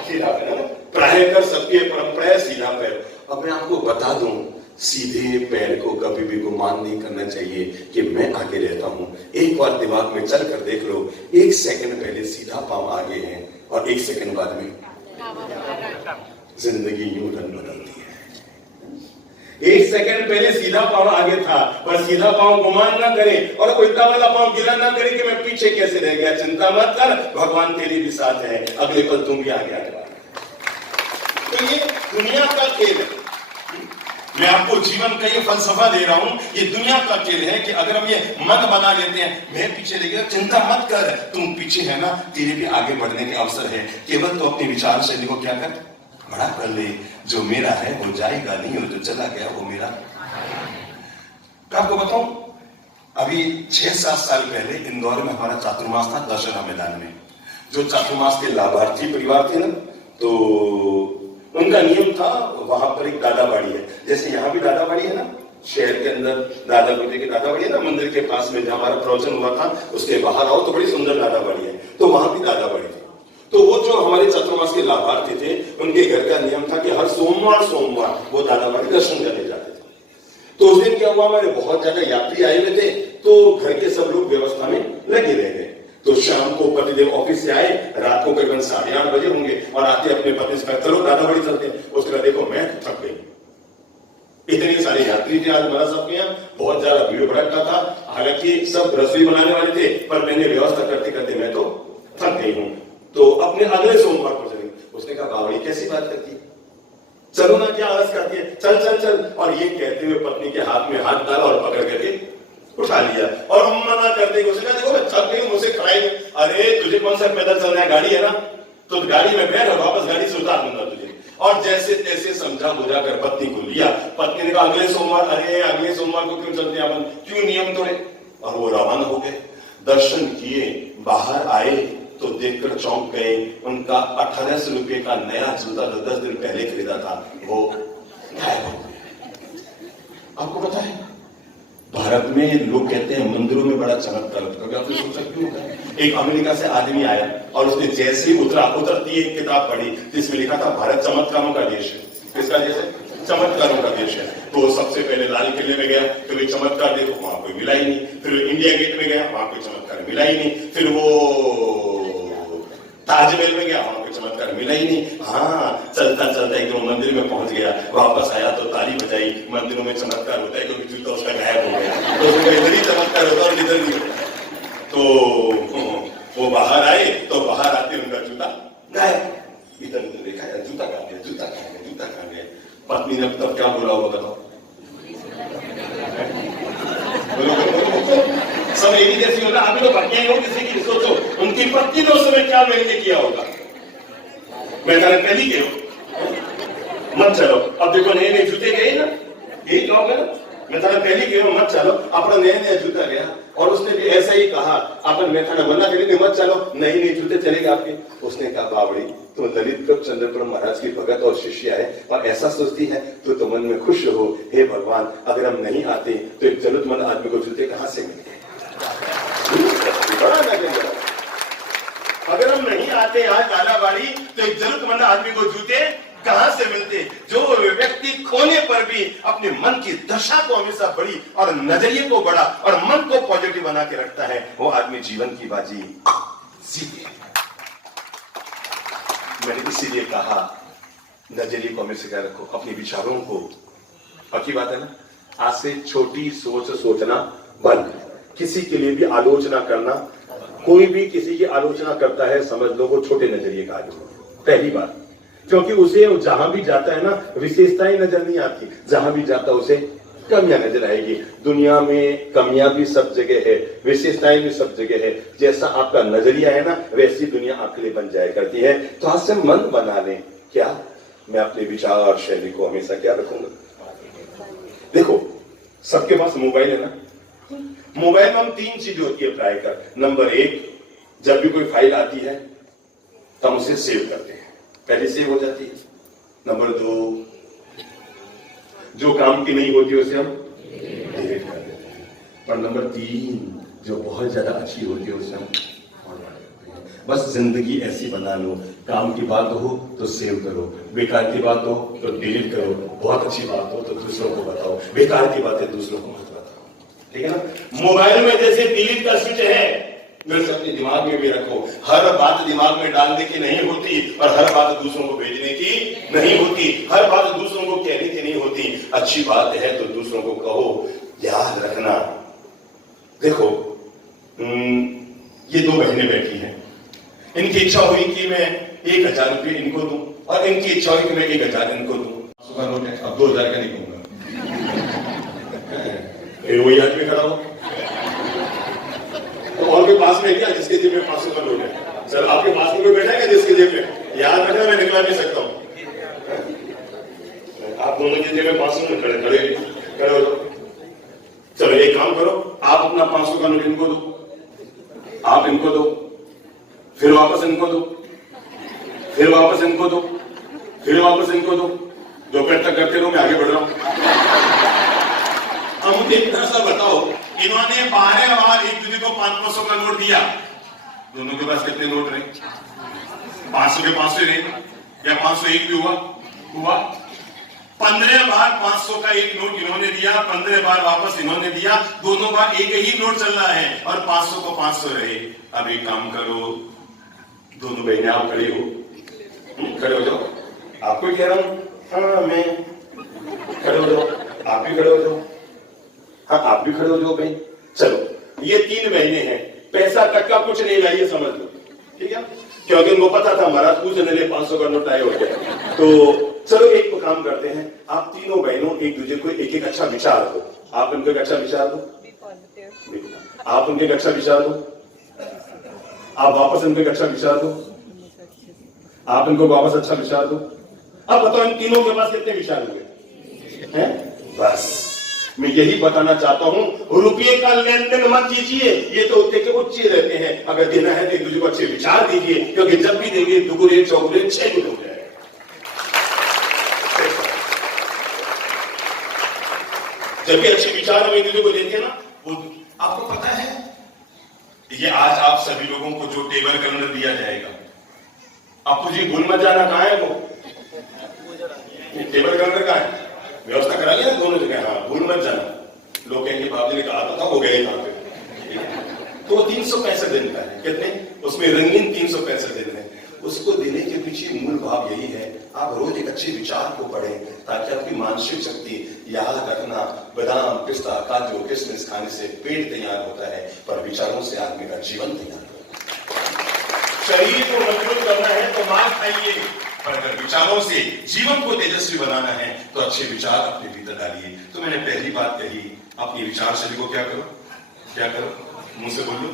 सीधा पैर। प्राय कर सबकी परंपरा है सीधा पैर। अब मैं आपको बता दूं, सीधे पैर को कभी भी गुमान नहीं करना चाहिए कि मैं आगे रहता हूं। एक बार दिमाग में चल कर देख लो, 1 सेकंड पहले सीधा पांव आगे है और 1 सेकंड बाद में जिंदगी यूं रंग बदलती है। 1 सेकंड पहले सीधा पांव आगे था, पर सीधा पांव गुमान ना करे और उल्टा वाला पांव गिला ना करे कि मैं पीछे कैसे रह गया। चिंता मत कर, भगवान तेरे भी साथ है, अगले पल तुम भी आगे आगे। तो ये दुनिया का खेल है। मैं आपको जीवन का ये फलसफा दे रहा हूं, ये दुनिया का खेल है कि अगर हम ये मन बना लेते हैं मैं पीछे रह गया, चिंता मत कर, तुम पीछे है ना, तेरे भी आगे बढ़ने के अवसर है। केवल तो अपनी विचार शैली को क्या कर, बड़ा कर ले। जो मेरा है वो जाएगा नहीं, और जो चला गया वो मेरा। तो आपको बताऊं, अभी 6-7 साल पहले इंदौर में हमारा चातुर्मास था दशहरा मैदान में। जो चातुर्मास के लाभार्थी परिवार थे ना, तो उनका नियम था, वहां पर एक दादाबाड़ी है, जैसे यहाँ भी दादाबाड़ी है ना, शहर के अंदर दादा बेटे की दादाबाड़ी है ना, मंदिर के पास में जहां हमारा प्रवचन हुआ था उसके बाहर आओ तो बड़ी सुंदर दादाबाड़ी है, तो वहां भी दादाबाड़ी थी। तो वो जो हमारे चातुर्मास के लाभार्थी थे, उनके घर का नियम था कि हर सोमवार वो दादाबाड़ी दर्शन करने जाते थे। तो उस दिन क्या हुआ, हमारे बहुत ज्यादा यात्री आए हुए थे, तो घर के सब लोग व्यवस्था में लगे रह गए। तो शाम को पतिदेव ऑफिस से आए, रात को करीबन 8:30 बजे होंगे, और आते अपने पति से चलो दादाबाड़ी चलते हैं। उसके बाद देखो मैं थक गई, इतने सारे यात्री थे आज हमारा सबके यहाँ, बहुत ज्यादा भीड़ भड़का था। हालांकि सब रसोई बनाने वाले थे, पर मैंने व्यवस्था करते करते मैं तो थक गई हूँ, तो अपने अगले सोमवार को चलेंगे। उसने कहा बावड़ी कैसी बात करती है, चलो ना, क्या आलस करती है, चल चल चल। और ये कहते हुए पत्नी के हाथ में हाथ डाला और पकड़ करके उठा लिया, और मना करते उसने कहा देखो मैं थक गई, मुझसे खड़ाई। अरे तुझे कौन सा पैदल चल रहा है, गाड़ी है ना, तो गाड़ी में बैठ और वापस गाड़ी से उतार दूंगा तुझे। और जैसे तैसे समझा बुझा कर पत्नी को लिया। पत्नी ने कहा अगले सोमवार, अरे अगले सोमवार को क्यों चलते हैं अपन, क्यों नियम तोड़े। और वो रवाना हो गए, दर्शन किए, बाहर आए तो देखकर चौंक गए, उनका 1800 रुपये का नया जूता जो 10 दिन पहले खरीदा था वो गायब हो गया। आपको पता है भारत में लोग कहते हैं मंदिरों में बड़ा चमत्कार होता है, कभी आपने सोचा क्यों होता है? एक अमेरिका से आदमी आया और उसने जैसे ही उतरती एक किताब पढ़ी जिसमें लिखा था भारत चमत्कारों का देश है। किसका देश है? चमत्कारों का देश है। तो सबसे पहले लाल किले में गया, फिर चमत्कार देखो, वहां कोई मिला ही नहीं। फिर इंडिया गेट में गया, वहां कोई चमत्कार मिला ही नहीं। फिर वो ताजमहल में गया, वहां कोई चमत्कार मिला ही नहीं। हाँ, चलता चलता एकदम मंदिर में पहुंच गया, वापस आया तो ताली बजाई। मंदिरों में चमत्कार होता है क्योंकि जूता उसका गायब हो गया, तो उसमें इधर ही चमत्कार होता और इधर नहीं होता। तो वो बाहर आए तो बाहर आते उनका जूता गायब। इधर उधर देखा यार, जूता कहाँ गया, जूता कहाँ गया, जूता कहाँ गया। पत्नी ने तब क्या बोला होगा बताओ, सब एक ही जैसी होगा। अभी तो भटकियाई हो किसी की, सोचो उनकी पत्नी ने उस समय क्या मेरे किया होगा। मैं कह पहली के हो मत चलो, अब देखो नए नए जूते गए ना, यही कहोगे ना, मैं थाना पहली के हो मत चलो, अपना नया नया जूता गया। और उसने भी ऐसा ही कहा, अपन मैं थाना मना करेंगे मत चलो, नई नई जूते चलेगा आपके। उसने कहा बावड़ी तो ललित प्रभ चंद्रपुर महाराज की भगत और शिष्य है और ऐसा सोचती है तो मन में खुश हो, हे भगवान अगर हम नहीं आते तो एक जरूरतमंद आदमी को जूते कहां से मिले। नहीं आते आज कालाबाड़ी तो एक जरूरतमंद आदमी को जूते कहां से मिलते। जो व्यक्ति खोने पर भी अपने मन की दशा को हमेशा बड़ी और नजरिए को बड़ा और मन को पॉजिटिव बना के रखता है, वो आदमी जीवन की बाजी जीते। मैंने इसीलिए कहा नजरिए को हमेशा क्या रखो, अपने विचारों को। पक्की बात है ना, आज से छोटी सोच सोचना बंद। किसी के लिए भी आलोचना करना, कोई भी किसी की आलोचना करता है समझ लो वो छोटे नजरिए का आदमी, पहली बात। क्योंकि उसे जहां भी जाता है ना विशेषताएं नजर नहीं आती, जहां भी जाता है उसे कमियां नजर आएगी। दुनिया में कमियां भी सब जगह है, विशेषताएं भी सब जगह है। जैसा आपका नजरिया है ना वैसी दुनिया आपके लिए बन जाया करती है। तो आज से मन बना लें, क्या मैं अपने विचार और शैली को हमेशा क्या रखूंगा। देखो सबके पास मोबाइल है ना, मोबाइल में हम 3 चीजें होती है प्राय कर। नंबर 1, जब भी कोई फाइल आती है तो हम उसे सेव करते हैं, पहले सेव हो जाती है। नंबर 2, जो काम की नहीं होती उसे हम डिलीट कर देते हैं। और नंबर 3, जो बहुत ज्यादा अच्छी होती है उसे हम बस जिंदगी ऐसी बना लो, काम की बात हो तो सेव करो, बेकार की बात हो तो डिलीट करो, बहुत अच्छी बात हो तो दूसरों को बताओ, बेकार की बातें दूसरों को मत बताओ। ठीक है ना। मोबाइल में जैसे डिलीट का स्विच है वैसे अपने दिमाग में भी रखो। हर बात दिमाग में डालने की नहीं होती और हर बात दूसरों को भेजने की नहीं होती, हर बात दूसरों को कहने की नहीं होती। अच्छी बात है तो दूसरों को कहो। याद रखना, देखो ये 2 बहनें बैठी हैं, इनकी इच्छा हुई कि मैं 1000 रुपये इनको दूं और इनकी इच्छा हुई कि मैं 1000 इनको दूं। सुबह नोट है, अब 2000 का नहीं दूंगा। फिर वही आदमी खड़ा हो तो और के पास में क्या जिसके जेब में 500 का नोट है। सर आपके पास में कोई बैठा है जिसके जेब में, याद रखना मैं निकला नहीं सकता हूं। आप दोनों के जेब में 500 में खड़े हो जाओ। चलो एक काम करो, आप अपना 500 का नोट इनको दो, आप इनको दो, फिर वापस इनको दो, फिर वापस इनको दो, फिर वापस इनको दो। दोपहर तक करते रहो, मैं आगे बढ़ रहा हूं। अब मुझे इतना सा बताओ, इन्होंने 12 बार एक दूसरे को 500 का नोट दिया, दोनों के पास कितने नोट रहे? 500 के 500 रहे या 501 भी हुआ? 15 बार 500 का एक नोट इन्होंने दिया, 15 बार वापस इन्होंने दिया, दोनों बार एक ही नोट चल रहा है और 500 को 500 रहे। अब एक काम करो, दोनों बहनें आप खड़े हो जाओ। आपको कह रहा हूं, हाँ मैं खड़े हो जाओ, आप भी खड़े हो जाओ, हाँ आप भी खड़े हो जाओ भाई। चलो ये 3 बहनें हैं, पैसा तक का कुछ नहीं लाइए समझ लो, ठीक है, क्योंकि उनको पता था महाराज पूछने लिए 500 का नोट आए हो गया। तो चलो एक तो काम करते हैं, आप तीनों बहनों एक दूसरे को एक एक अच्छा विचार दो। आप उनको एक अच्छा विचार दो, आप उनके एक अच्छा विचार दो, आप वापस इनको एक अच्छा विचार दो, आप इनको वापस अच्छा विचार दो। अब बताओ इन तीनों के पास कितने विचार हुए हैं? बस मैं यही बताना चाहता हूं, रुपये का लेन देन मत कीजिए, ये तो उतने के उच्चे रहते हैं। अगर देना है तो एक दूसरे को अच्छे विचार दीजिए, क्योंकि जब भी देंगे दुगुने चौगुने 6 गुने हो जाएगा। जब भी अच्छे विचार हम एक दूसरे को देते हैं ना, वो आपको पता है ये आज आप सभी लोगों को जो टेबल कैलेंडर दिया जाएगा, आपको जी भूल मत जाना कहाँ है वो टेबल कैलेंडर कहाँ है, व्यवस्था करा लिया दोनों जगह। हाँ भूल मत जाना, लोग कहेंगे बाप जी ने कहा था वो गए कहां पे। तो 365 दिन का है, कितने उसमें रंगीन 365 दिन है। उसको देने के पीछे मूल भाव यही है, आप रोज एक अच्छे विचार को पढ़ें ताकि आपकी मानसिक शक्ति, याद रखना, बादाम पिस्ता काजू किशमिश खाने से पेट तैयार होता है, पर विचारों से आदमी का जीवन तैयार होता है। शरीर को मजबूत करना है तो मांस खाइए, पर अगर विचारों से जीवन को तेजस्वी बनाना है तो अच्छे विचार अपने भीतर डालिए। तो मैंने पहली बात कही, अपनी विचार शैली को क्या करो, मुंह से बोलो।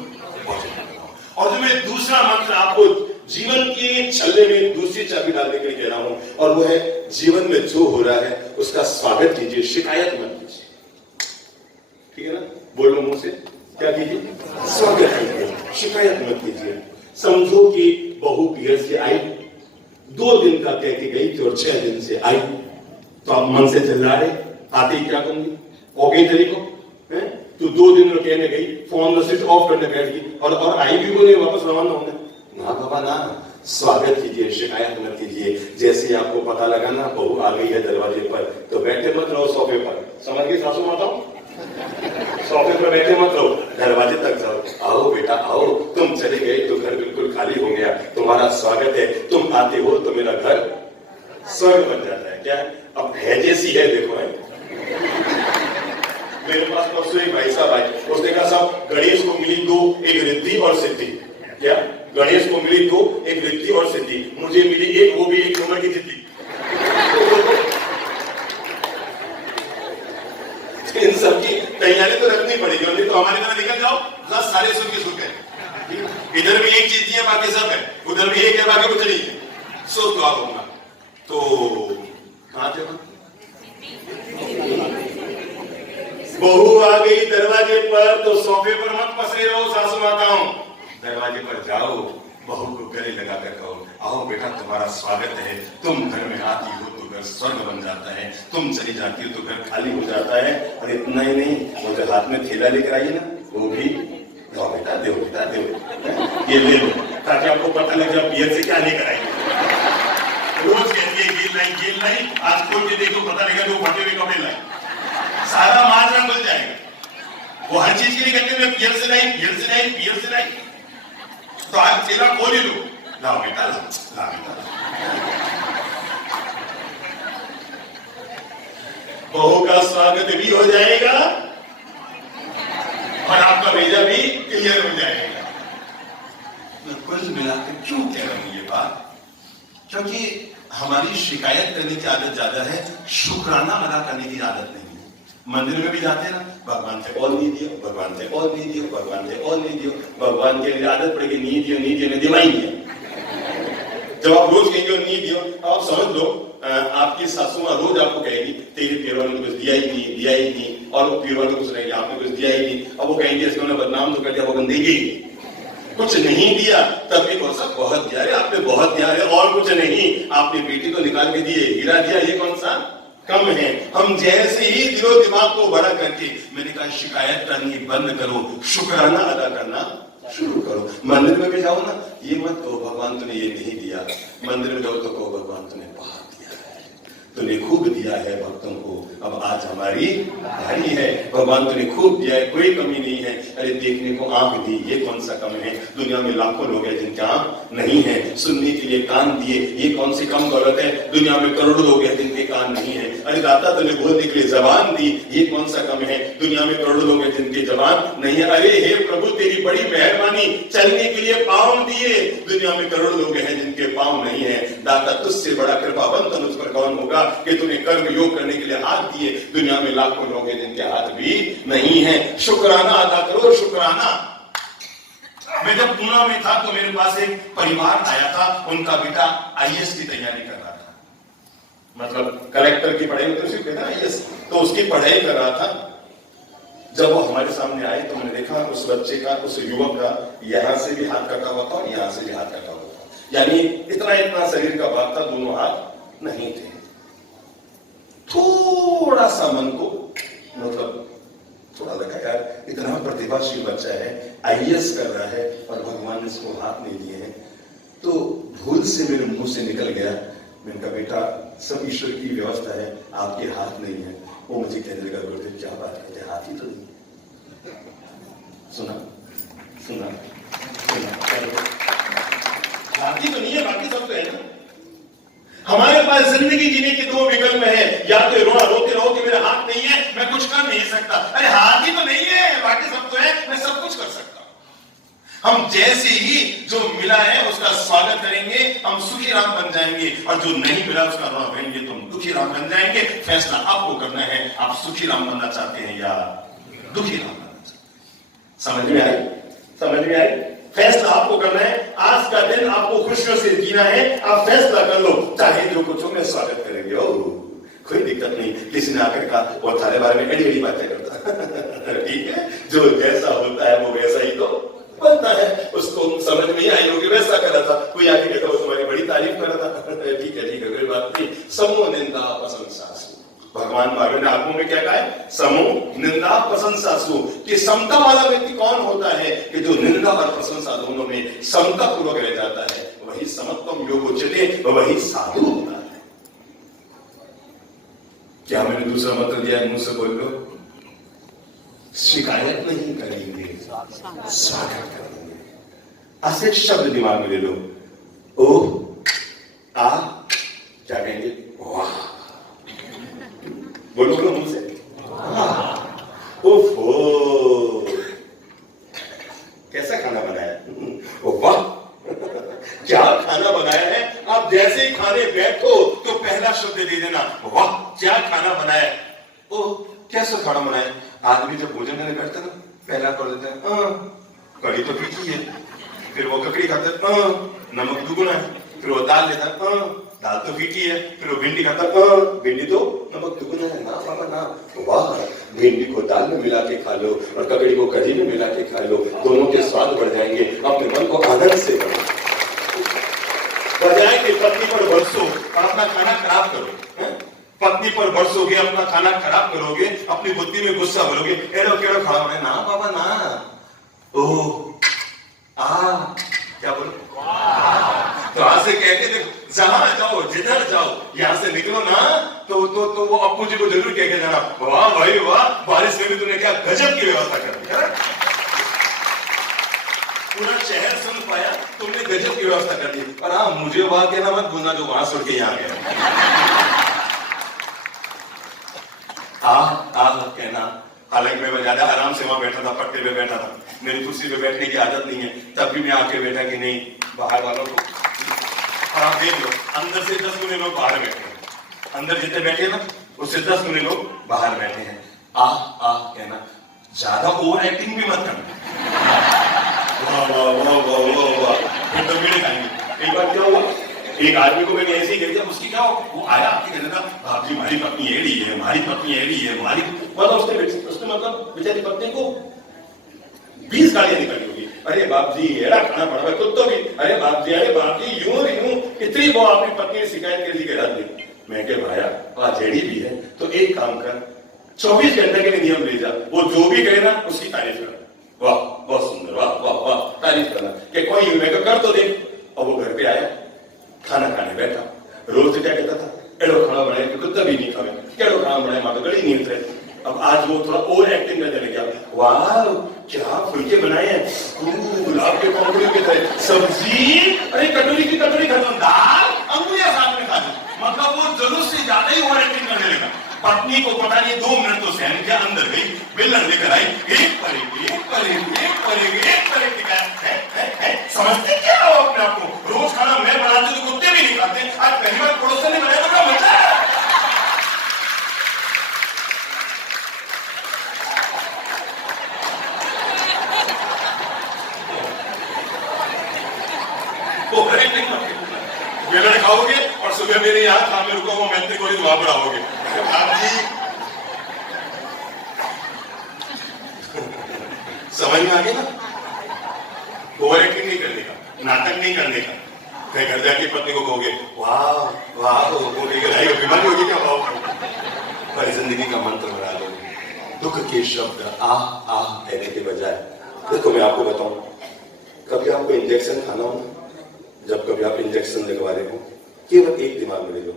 और जो मैं दूसरा मंत्र आपको जीवन के छल्ले में दूसरी चाबी डालने के लिए कह रहा हूं, और वो है जीवन में जो हो रहा है उसका स्वागत कीजिए, शिकायत मत कीजिए। ठीक है ना, बोलो मुंह से, क्या कीजिए? स्वागत कीजिए, शिकायत मत कीजिए। समझो कि बहू पियर से आई, 2 दिन का कह के गई थी और 6 दिन से आई, तो आप मन से चिल्ला रहे, आते ही क्या करूंगी? हो गई तरीको है तो 2 दिन में कहने गई, फोन स्विच ऑफ करने बैठ गई और आई भी बोले वापस रवाना होने। हाँ बाबा ना, स्वागत कीजिए, शिकायत मत कीजिए। जैसे ही आपको पता लगा ना बहू आ गई है दरवाजे पर, तो बैठे मत रहो सोफे पर। समझ गई सासू माता? सोफे पर बैठे मत रहो, दरवाजे तक जाओ। आओ बेटा आओ, तुम चले गए तो घर बिल्कुल खाली हो गया, तुम्हारा स्वागत है। तुम आते हो तो मेरा घर स्वर्ग बन जाता है। क्या अब है जैसी है, देखो है। मेरे पास परसों एक भाई साहब आए, उसने कहा साहब गणेश को मिली दो, एक रिद्धि और सिद्धि। क्या? गणेश को मिली दो, एक रिद्धि और सिद्धि, मुझे मिली एक, वो भी एक नंबर की जिद्दी। इन सब की तैयारी तो रखनी पड़ेगी, नहीं तो हमारी तरह निकल जाओ 10 साढ़े सुन के सुख है। इधर भी एक चीज है, बाकी सब है, उधर भी एक है, बाकी कुछ नहीं है। सोच लो आप होगा तो कहां थे? बहू आ गई दरवाजे पर तो सोफे पर मत पसरे रहो सासू माताओं, दरवाजे पर जाओ, बहू को गले लगाकर कहो, आओ बेटा तुम्हारा स्वागत है। तुम घर में आती हो तो घर स्वर्ग बन जाता है, तुम चली जाती हो तो घर खाली हो जाता है। और इतना ही नहीं, वो जो हाथ में थैला लेकर आई ना, वो भी दो बेटा, दो बेटा, दो, ये ले लो, ताकि आपको पता लगे आप बियर से क्या लेकर आई। रोज कहती है गेल लाई, आज खोल के देखो पता लगेगा तो फटे हुए कपड़े लाई, सारा माजरा खुल जाएगा। वो हर चीज के लिए कहते हैं पियर से लाई, पियर से लाई, पियर से लाई, तो आज चेला खोल ही लो, लाओ बेटा, ला बेटा। बहू का स्वागत भी हो जाएगा और आपका भेजा भी क्लियर हो जाएगा। मैं कुल मिलाकर क्यों कह रहा हूं ये बात? क्योंकि हमारी शिकायत करने की आदत ज्यादा है, शुक्राना अदा करने की आदत नहीं है। मंदिर में भी जाते हैं ना, भगवान थे और नहीं दियो, भगवान थे और नहीं दियो, भगवान थे और नहीं दियो, भगवान के लिए आदत पड़ेगी नहीं दियो, नहीं दियो, दिवा ही दिया। जब आप रोज कहेंगे नहीं दियो, आप समझ लो आपकी सासू मां रोज आपको कहेगी तेरे पीरवा ने कुछ दिया ही नहीं, दिया ही नहीं, और वो पीरवा ने कुछ नहीं, आपने कुछ दिया ही नहीं। अब वो कहेंगे इसको उन्होंने बदनाम तो कर दिया, वो देगी कुछ नहीं दिया, तब भी कौन सा बहुत दिया है आपने, बहुत दिया है और कुछ नहीं, आपने बेटी तो निकाल के दिए, हीरा दिया, ये कौन सा कम है। हम जैसे ही दिलो दिमाग को बड़ा करके, मैंने कहा शिकायत करनी बंद करो, शुक्राना अदा करना शुरू करो। मंदिर में भी जाओ ना, ये मत कहो भगवान तूने ये नहीं दिया, मंदिर में जाओ तो कहो भगवान तूने बहुत दिया है, तूने खूब दिया है भक्तों को, अब आज हमारी भारी है, भगवान तूने खूब दिया है, कोई कमी नहीं है। अरे देखने को आंख दी, ये कौन सा कम है? दुनिया में लाखों लोग हैं जिनके आंख नहीं है, सुनने के लिए कान दिए, ये कौन सी कम दौलत है? दुनिया में करोड़ों लोग हैं जिनके कान नहीं है। अरे दाता तूने बोलने के लिए जबान दी, ये कौन सा कम है? दुनिया में करोड़ों लोग हैं जिनके जबान नहीं है। अरे हे प्रभु तेरी बड़ी मेहरबानी, चलने के लिए पाँव दिए, दुनिया में करोड़ों लोग हैं जिनके पाँव नहीं है। दाता तुझसे बड़ा कृपावंत मुझ पर कौन होगा कि तूने कर्म योग करने के लिए हाथ दिए, दुनिया में लाखों लोग हैं जिनके हाथ भी नहीं है। शुक्राना अदा करो, शुक्राना। मैं जब पुणे में था तो मेरे पास एक परिवार आया था, उनका बेटा आईएएस की तैयारी कर रहा था, मतलब कलेक्टर की पढ़ाई होती है ना आईएएस, तो उसकी पढ़ाई कर रहा था। जब वो हमारे सामने आए तो मैंने देखा उस बच्चे का, उस युवक का यहां से भी हाथ कटा हुआ था और यहां से भी हाथ कटा हुआ था, यानी इतना इतना शरीर का भाग था, दोनों हाथ नहीं थे। थोड़ा सा मन को मतलब थोड़ा लगा यार इतना प्रतिभाशील बच्चा है, आईएएस कर रहा है और भगवान ने इसको हाथ नहीं दिए हैं। तो भूल से मेरे मुंह से निकल गया, मैंने कहा बेटा सब ईश्वर की व्यवस्था है, आपके हाथ नहीं है। वो मुझे कहने लगा गुरुदेव क्या बात करते, हाथ ही तो नहीं। सुना सुना सुना, हाथ ही तो नहीं है, बाकी सब तो है ना। हमारे पास जिंदगी जीने के दो विकल्प है, या तो रोते रहो कि मेरा हाथ नहीं है, मैं कुछ कर नहीं सकता। अरे हाथ ही तो नहीं है, बाकी सब तो है, मैं सब कुछ कर सकता हूं। हम जैसे ही जो मिला है उसका स्वागत करेंगे, हम सुखी राम बन जाएंगे, और जो नहीं मिला उसका ऋण करेंगे तो हम दुखी राम बन जाएंगे। फैसला आपको करना है, आप सुखी राम बनना चाहते हैं या दुखी राम बनना चाहते हैं। समझ में आई? समझ में आई? फैसला आपको करना है। आज का दिन आपको खुशियों से जीना है, आप फैसला कर लो, चाहे जो कुछ हो मैं स्वागत करेंगे। ओ कोई दिक्कत नहीं। किसी ने आकर कहा वो थारे बारे में एड़ी बातें करता ठीक है, जो जैसा होता है वो वैसा ही तो बनता है। उसको समझ में ही आई होगी, वैसा कर रहा था। कोई आके कहता वो तुम्हारी बड़ी तारीफ कर रहा था, ठीक है कोई बात नहीं। समो निंदा प्रशंसा, भगवान भगवान महावीर ने आत्मों में क्या कहा है? समूह निंदा प्रशंसा सु। कि समता वाला व्यक्ति कौन होता है? कि जो निंदा और प्रशंसा दोनों में समता पूर्वक रह जाता है, वही समत्वम योग उच्यते, वही साधु होता है। क्या मैंने दूसरा मंत्र दिया है? मुंह से बोल लो। शिकायत नहीं करेंगे, स्वागत करेंगे। आज एक शब्द दिमाग में ले लो, ओ आ, क्या कहेंगे? वाह। बोलो बोलो मुंह से, ओफो, कैसा खाना बनाया? वाह, क्या खाना बनाया है। आप जैसे ही खाने बैठो तो पहला शब्द दे देना, वाह क्या खाना बनाया। ओ कैसा खाना बनाया। आदमी जब भोजन करने बैठता ना, पहला कर देता है कड़ी तो फीकी है, फिर वो ककड़ी खाता है नमक दुगुना है, फिर वो दाल लेता है दाल तो फीकी है, फिर वो भिंडी खाता है भिंडी तो नमक दुगुना है ना बाबा ना। वाह, भिंडी को दाल में मिला के खा लो और ककड़ी को कढ़ी में मिला के खा लो, दोनों के स्वाद बढ़ जाएंगे। अपने मन को आनंद से बढ़ाओ, बजाय कि पत्नी पर बरसो और अपना खाना खराब करो। पत्नी पर बरसोगे, अपना खाना खराब करोगे, अपनी बुद्धि में गुस्सा भरोगे, एड़ो केड़ो खड़ा होना ना बाबा ना। ओ आ क्या बोलो? तो आज से कहते देखो, जहां जाओ जिधर जाओ, यहां से निकलो ना तो वो अप्पू जी को जरूर कह के जाना, वाह भाई वाह, बारिश में भी तूने क्या गजब की व्यवस्था कर दी है। पूरा शहर सुन पाया, तुमने गजब की व्यवस्था कर दी। और हाँ, मुझे वहां कहना मत भूलना जो वहां सुन के यहाँ गया। कहना, हालांकि मैं ज्यादा आराम से वहां बैठा था, पट्टे पे बैठा था, मेरी कुर्सी पे बैठने की आदत नहीं है, तब भी मैं आके बैठा कि नहीं बाहर वालों को। और आप देख लो, अंदर से 10 गुने लोग बाहर बैठे हैं, अंदर जितने बैठे हैं ना उससे 10 गुने लोग बाहर बैठे हैं। आ कहना, ज्यादा ओवर एक्टिंग भी मत करना। वाह वाह वाह वाह वाह वाह, फिर तो मेरे खाएंगे। एक बार क्या हुआ, एक आदमी को मैंने ऐसे ही कह दिया, उसकी क्या वो आया आपके कहने का, बाप जी हमारी पत्नी एड़ी है, हमारी पत्नी एड़ी है, हमारी उसने मतलब बेचारी पत्नी को 20 गालियां निकली होगी। अरे बाप जी एड़ा खाना पड़ा है कुत्तों भी, अरे बाप जी यूं इतनी वो आपकी पत्नी ने शिकायत कर दी कि रद्द दी। मैं क्या भाया आज एड़ी भी है तो एक काम कर, 24 घंटे के लिए नियम ले जा, वो जो भी कहे ना उसकी तारीफ कर। वाह बहुत सुंदर, वाह वाह वाह, तारीफ करना कि कोई मैं कर तो दे। और वो घर पे आया, खाना खाने बैठा, रोज क्या कहता था, एड़ो खाना बनाए कुत्ता भी नहीं खावे, केड़ो खाना बनाए माँ तो गली नहीं उतरे। अब आज वो थोड़ा ओवर एक्टिंग करने लग गया, वाह क्या फुलके बनाए हैं, गुलाब के पंखुड़ियों की तरह, सब्जी अरे कटोरी की कटोरी खत्म, दाल अंगुलियां साथ में खा दी। मतलब वो जरूरत से ज्यादा ही ओवर एक्टिंग करने लगा। पत्नी को पता नहीं 2 मिनट तो सहन किया, अंदर गई, बेलन लेकर आई, एक परेगी समझते क्या हो अपने आप को। रोज खाना मैं बनाती तो कुत्ते भी नहीं खाते, आज पहली बार पड़ोसन ने बनाया तो क्या मजा है। बेलन खाओगे और सुबह मेरे यहाँ शाम में रुकोगे, मैं तेरे को वहां बढ़ाओगे। आप जी समझ में आ गया ना, ओवर एक्टिंग नहीं करने का, नाटक नहीं करने का। कहीं घर जाके पत्नी को कहोगे वाह वाह, बीमारी होगी क्या भाव, पर जिंदगी का मंत्र बना लो। दुख के शब्द आ कहने के बजाय, देखो मैं आपको बताऊं, कभी आपको इंजेक्शन खाना हो, जब कभी आप इंजेक्शन लगवा रहे हो, केवल एक दिमाग में ले लो,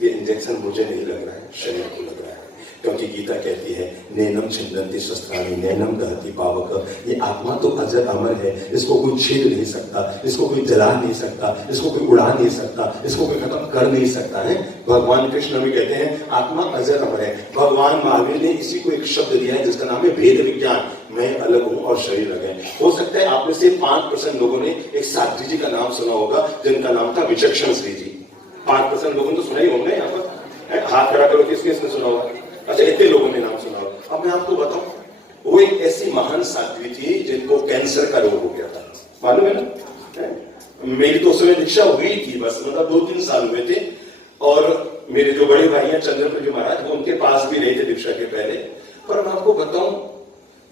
ये इंजेक्शन मुझे नहीं लग रहा है, शरीर को लग रहा है। क्योंकि गीता कहती है नैनम छिन्दन्ति शस्त्राणि नैनम दहति पावक, ये आत्मा तो अजर अमर है, इसको कोई छेद नहीं सकता, इसको कोई जला नहीं सकता, इसको कोई उड़ा नहीं सकता, इसको कोई खत्म कर नहीं सकता है। भगवान कृष्ण भी कहते हैं आत्मा अजर अमर है। भगवान महावीर ने इसी को एक शब्द दिया है जिसका नाम है भेद विज्ञान, मैं अलग हूं और शरीर अलग है। हो सकता है आप में से 5% लोगों ने एक साध्वी जी का नाम सुना होगा जिनका नाम था विचक्षण श्री जी। 5% लोगों ने तो सुना ही होंगे, यहाँ पर हाथ खड़ा करो किसने इसने सुना होगा। अच्छा, इतने लोगों ने नाम सुना होगा। अब मैं आपको बताऊं, वो एक ऐसी महान साध्वी थी जिनको कैंसर का रोग हो गया था, मालूम है ना। मेरी तो उसमें दीक्षा हुई थी बस, मतलब 2-3 साल हुए थे, और मेरे जो बड़े भाई हैं चंद्रपुर महाराज, वो उनके पास भी रहे थे दीक्षा के पहले। पर मैं आपको बताऊं,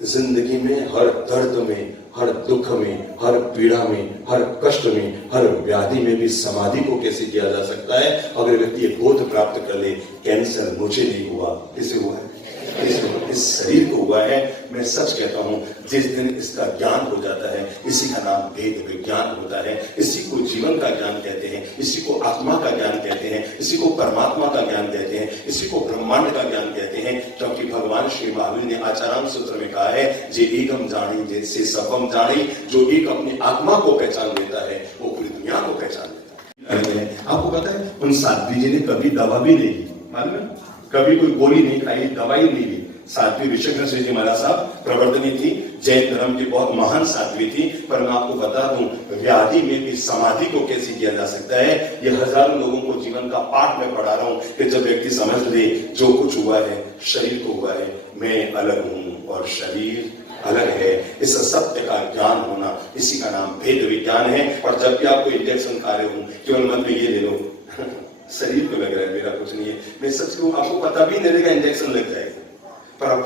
जिंदगी में हर दर्द में, हर दुख में, हर पीड़ा में, हर कष्ट में, हर व्याधि में भी समाधि को कैसे किया जा सकता है। अगर व्यक्ति ये बोध प्राप्त कर ले, कैंसर मुझे नहीं हुआ, किसे हुआ है? इस शरीर को हुआ है। मैं सच कहता हूं, जिस दिन इसका ज्ञान हो जाता है, इसी का नाम वेद विज्ञान होता है। इसी को जीवन का ज्ञान कहते हैं, इसी को आत्मा का ज्ञान कहते हैं, इसी को परमात्मा का ज्ञान कहते हैं, इसी को ब्रह्मांड का ज्ञान कहते हैं। क्योंकि भगवान श्री महावीर ने आचाराम सूत्र में कहा है, जे एकम जानी जैसे सबम जानी, जो एक अपनी आत्मा को पहचान लेता है वो पूरी दुनिया को पहचान लेता है। आपको पता है, उन साध्वी जी ने कभी दवा भी नहीं ली, मालूम है? कभी कोई गोली नहीं खाई, दवाई नहीं ली। साध्वी विश्वनाथ जी महाराज साहब प्रवर्तनी थी, जैन धर्म की बहुत महान साध्वी थी। पर मैं आपको बता दूं, व्याधि में भी समाधि को कैसे किया जा सकता है, ये हजारों लोगों को जीवन का पाठ में पढ़ा रहा हूं कि जब व्यक्ति समझ ले जो कुछ हुआ है शरीर को हुआ है, मैं अलग हूं और शरीर अलग है, इस सत्य का ज्ञान होना, इसी का नाम वेद विज्ञान है। और जब भी आपको इंजेक्शन खा रहे हो, केवल मन में ये ले लो, शरीर को लग रहा है मेरा कुछ नहीं है। मैं सच कहूं, आपको पता भी नहीं लगेगा इंजेक्शन लग जाएगा। पर आप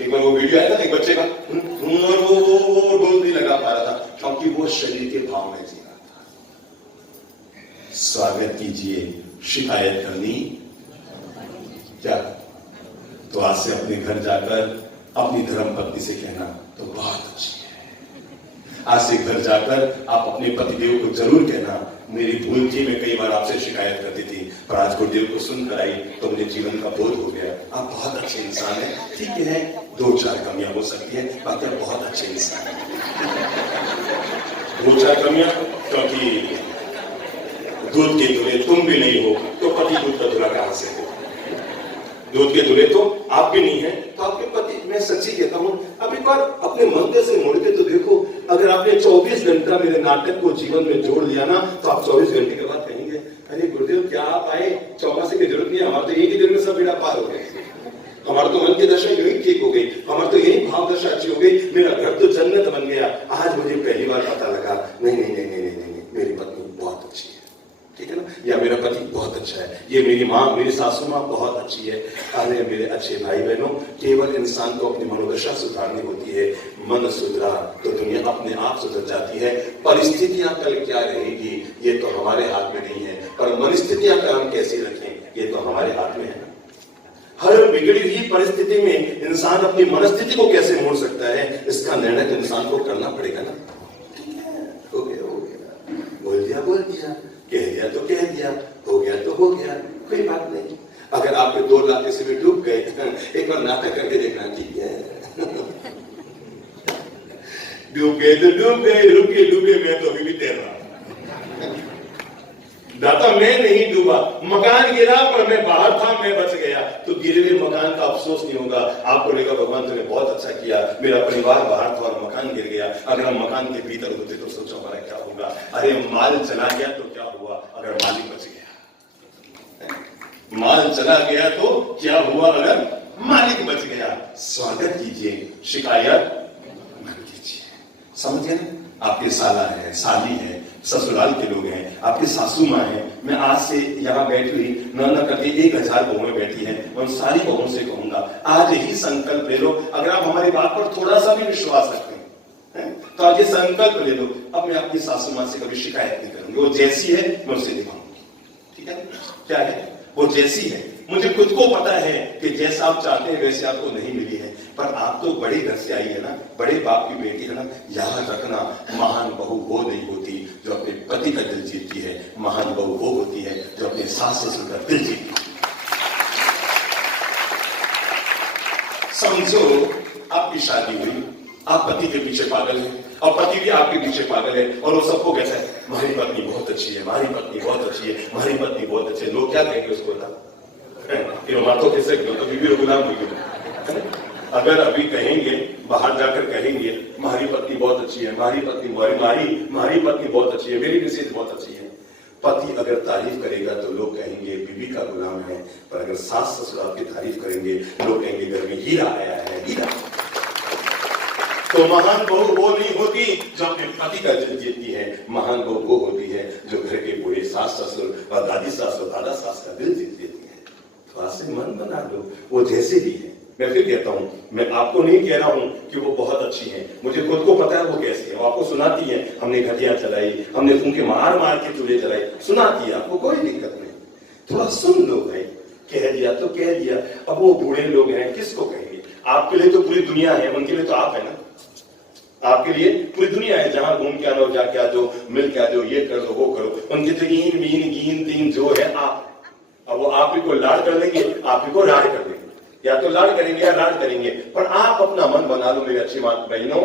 एक बार वो वीडियो आया था एक बच्चे का, और वो डोज नहीं लगा पा रहा था क्योंकि वो शरीर के भाव में जी रहा था। स्वागत कीजिए, शिकायत करनी क्या? तो आज से अपने घर जाकर अपनी धर्मपत्नी से कहना तो बहुत अच्छी है। आज से घर जाकर आप अपने पतिदेव को जरूर कहना, मेरी भूल थी, मैं कई बार आपसे शिकायत करती थी, पर आज गुरुदेव को सुनकर आई तो मुझे जीवन का बोध हो गया। आप बहुत अच्छे इंसान हैं। ठीक है, 2-4 कमियां हो सकती है, बाकी आप बहुत अच्छे इंसान हैं। 2-4 कमियां, क्योंकि दूध के धुले तुम भी नहीं हो तो पति दूध का धुला कहां से हो? दूध के धुले तो आप भी नहीं है तो आपके पति, मैं सच्ची कहता हूं, अब एक बार अपने मंदिर से मुड़ के तो देखो। अगर आपने 24 घंटा मेरे नाटक को जीवन में जोड़ लिया ना, तो आप 24 घंटे के बाद कहेंगे, अरे गुरुदेव क्या आप आए, चौमासे की जरूरत नहीं है, हमारे तो एक ही दिन में सब बेड़ा पार हो गए, हमारे तो मन की दशा यही ठीक हो गई, हमारे तो यही भाव दशा अच्छी हो गई, मेरा घर तो जन्नत बन गया। आज मुझे पहली बार पता लगा, नहीं नहीं नहीं नहीं नहीं, नहीं, मेरी पत्नी बहुत अच्छी है, ठीक है ना, या मेरा पति बहुत अच्छा है, ये मेरी माँ, मेरी सासू माँ बहुत अच्छी है। अरे मेरे अच्छे भाई बहनों, केवल इंसान को अपनी मनोदशा सुधारनी होती है। मन सुधरा तो दुनिया अपने आप सुधर जाती है। परिस्थितियां कल क्या रहेगी ये तो हमारे हाथ में नहीं है, पर मनस्थितियां कल हम कैसी रखें ये तो हमारे हाथ में है। हर बिगड़ी हुई परिस्थिति में इंसान अपनी मनस्थिति को कैसे मोड़ सकता है, इसका निर्णय तो इंसान को करना पड़ेगा ना। हो गया हो गया, बोल दिया, कह दिया तो कह दिया, हो गया तो हो गया, कोई बात नहीं। अगर आपके 2 लाख से भी डूब गए, एक बार नाटक करके देखना, ठीक है डूब गए तो डूब गए, डूबे मैं तो अभी भी तैर रहा। दाता मैं नहीं डूबा, मकान गिरा पर मैं बाहर था, मैं बच गया, तो गिरे हुए मकान का अफसोस नहीं होगा। आपको लगेगा भगवान तुमने बहुत अच्छा किया, मेरा परिवार बाहर था और मकान गिर गया। अगर हम मकान के भीतर होते तो सोचो हमारा क्या होगा। अरे माल चला गया तो क्या हुआ अगर मालिक बच गया, माल चला गया तो क्या हुआ अगर मालिक बच गया। स्वागत कीजिए, शिकायत मत कीजिए। समझिए ना, आपके साला है, साली है, ससुराल के लोग हैं, आपकी सासू माँ है। मैं आज से यहाँ बैठी हुई न करके 1000 बहुएं बैठी हैं, उन सारी बहुओं से कहूंगा आज ही संकल्प ले लो। अगर आप हमारी बात पर थोड़ा सा भी विश्वास रखते हैं तो आज ये संकल्प ले लो, अब मैं अपनी सासू माँ से कभी शिकायत नहीं करूंगी। वो जैसी है मैं उसे दिखाऊंगी, ठीक है। क्या है वो जैसी है, मुझे खुद को पता है कि जैसा आप चाहते हैं वैसे आपको नहीं मिली है, पर आप तो बड़े घर से आई है ना, बड़े बाप की बेटी है ना। याद रखना, महान बहू वो नहीं होती जो अपने पति का दिल जीतती है, महान बहू वो होती है जो अपने सास ससुर का दिल जीतती है। समझो आपकी शादी हुई, आप पति के पीछे पागल हैं और पति भी आपके पीछे पागल है, और वो सबको कहता है हमारी पत्नी बहुत अच्छी है, हमारी पत्नी बहुत अच्छी है, हमारी पत्नी बहुत अच्छी है। लोग क्या कहेंगे उसको बता, तो कैसे बीवी गुलाम हुई। अगर अभी कहेंगे, बाहर जाकर कहेंगे हमारी पत्नी बहुत अच्छी है, हमारी पत्नी हमारी पत्नी बहुत अच्छी है, मेरी मिसेज बहुत अच्छी है। पति अगर तारीफ करेगा तो लोग कहेंगे बीवी का गुलाम है, पर अगर सास ससुर आपकी तारीफ करेंगे लोग कहेंगे घर में हीरा आया है, हीरा। तो महान बहू वो नहीं होती जो अपने पति का दिल जीतती है, महान बहू वो होती है जो घर के बूढ़े सास ससुर और दादी सास और दादा सास का दिल जीत लेती है। तो आज से मन बना लो, वो जैसे भी है मैं फिर कहता हूं, मैं आपको नहीं कह रहा हूं कि वो बहुत अच्छी हैं, मुझे खुद को पता है वो कैसी है। वो आपको सुनाती है, हमने घटिया चलाई, हमने फूंके मार मार के चूल्हे चलाई, सुनाती है आपको, कोई दिक्कत नहीं। थोड़ा सुन लो भाई, कह दिया तो कह दिया। अब वो बूढ़े लोग हैं, किसको कहेंगे? आपके लिए तो पूरी दुनिया है, उनके लिए तो आप है ना। आपके लिए पूरी दुनिया है, जहां घूम के आना, जाके आ जाओ, मिल के आ जाओ, ये कर दो वो करो। उनके तो ईन मीन गीन तीन जो है आप। अब वो आप ही को लाड कर लेंगे, आप ही को राड कर देंगे, या तो लाड करेंगे या राड करेंगे। पर आप अपना मन बना लो मेरी अच्छी बात बहनों,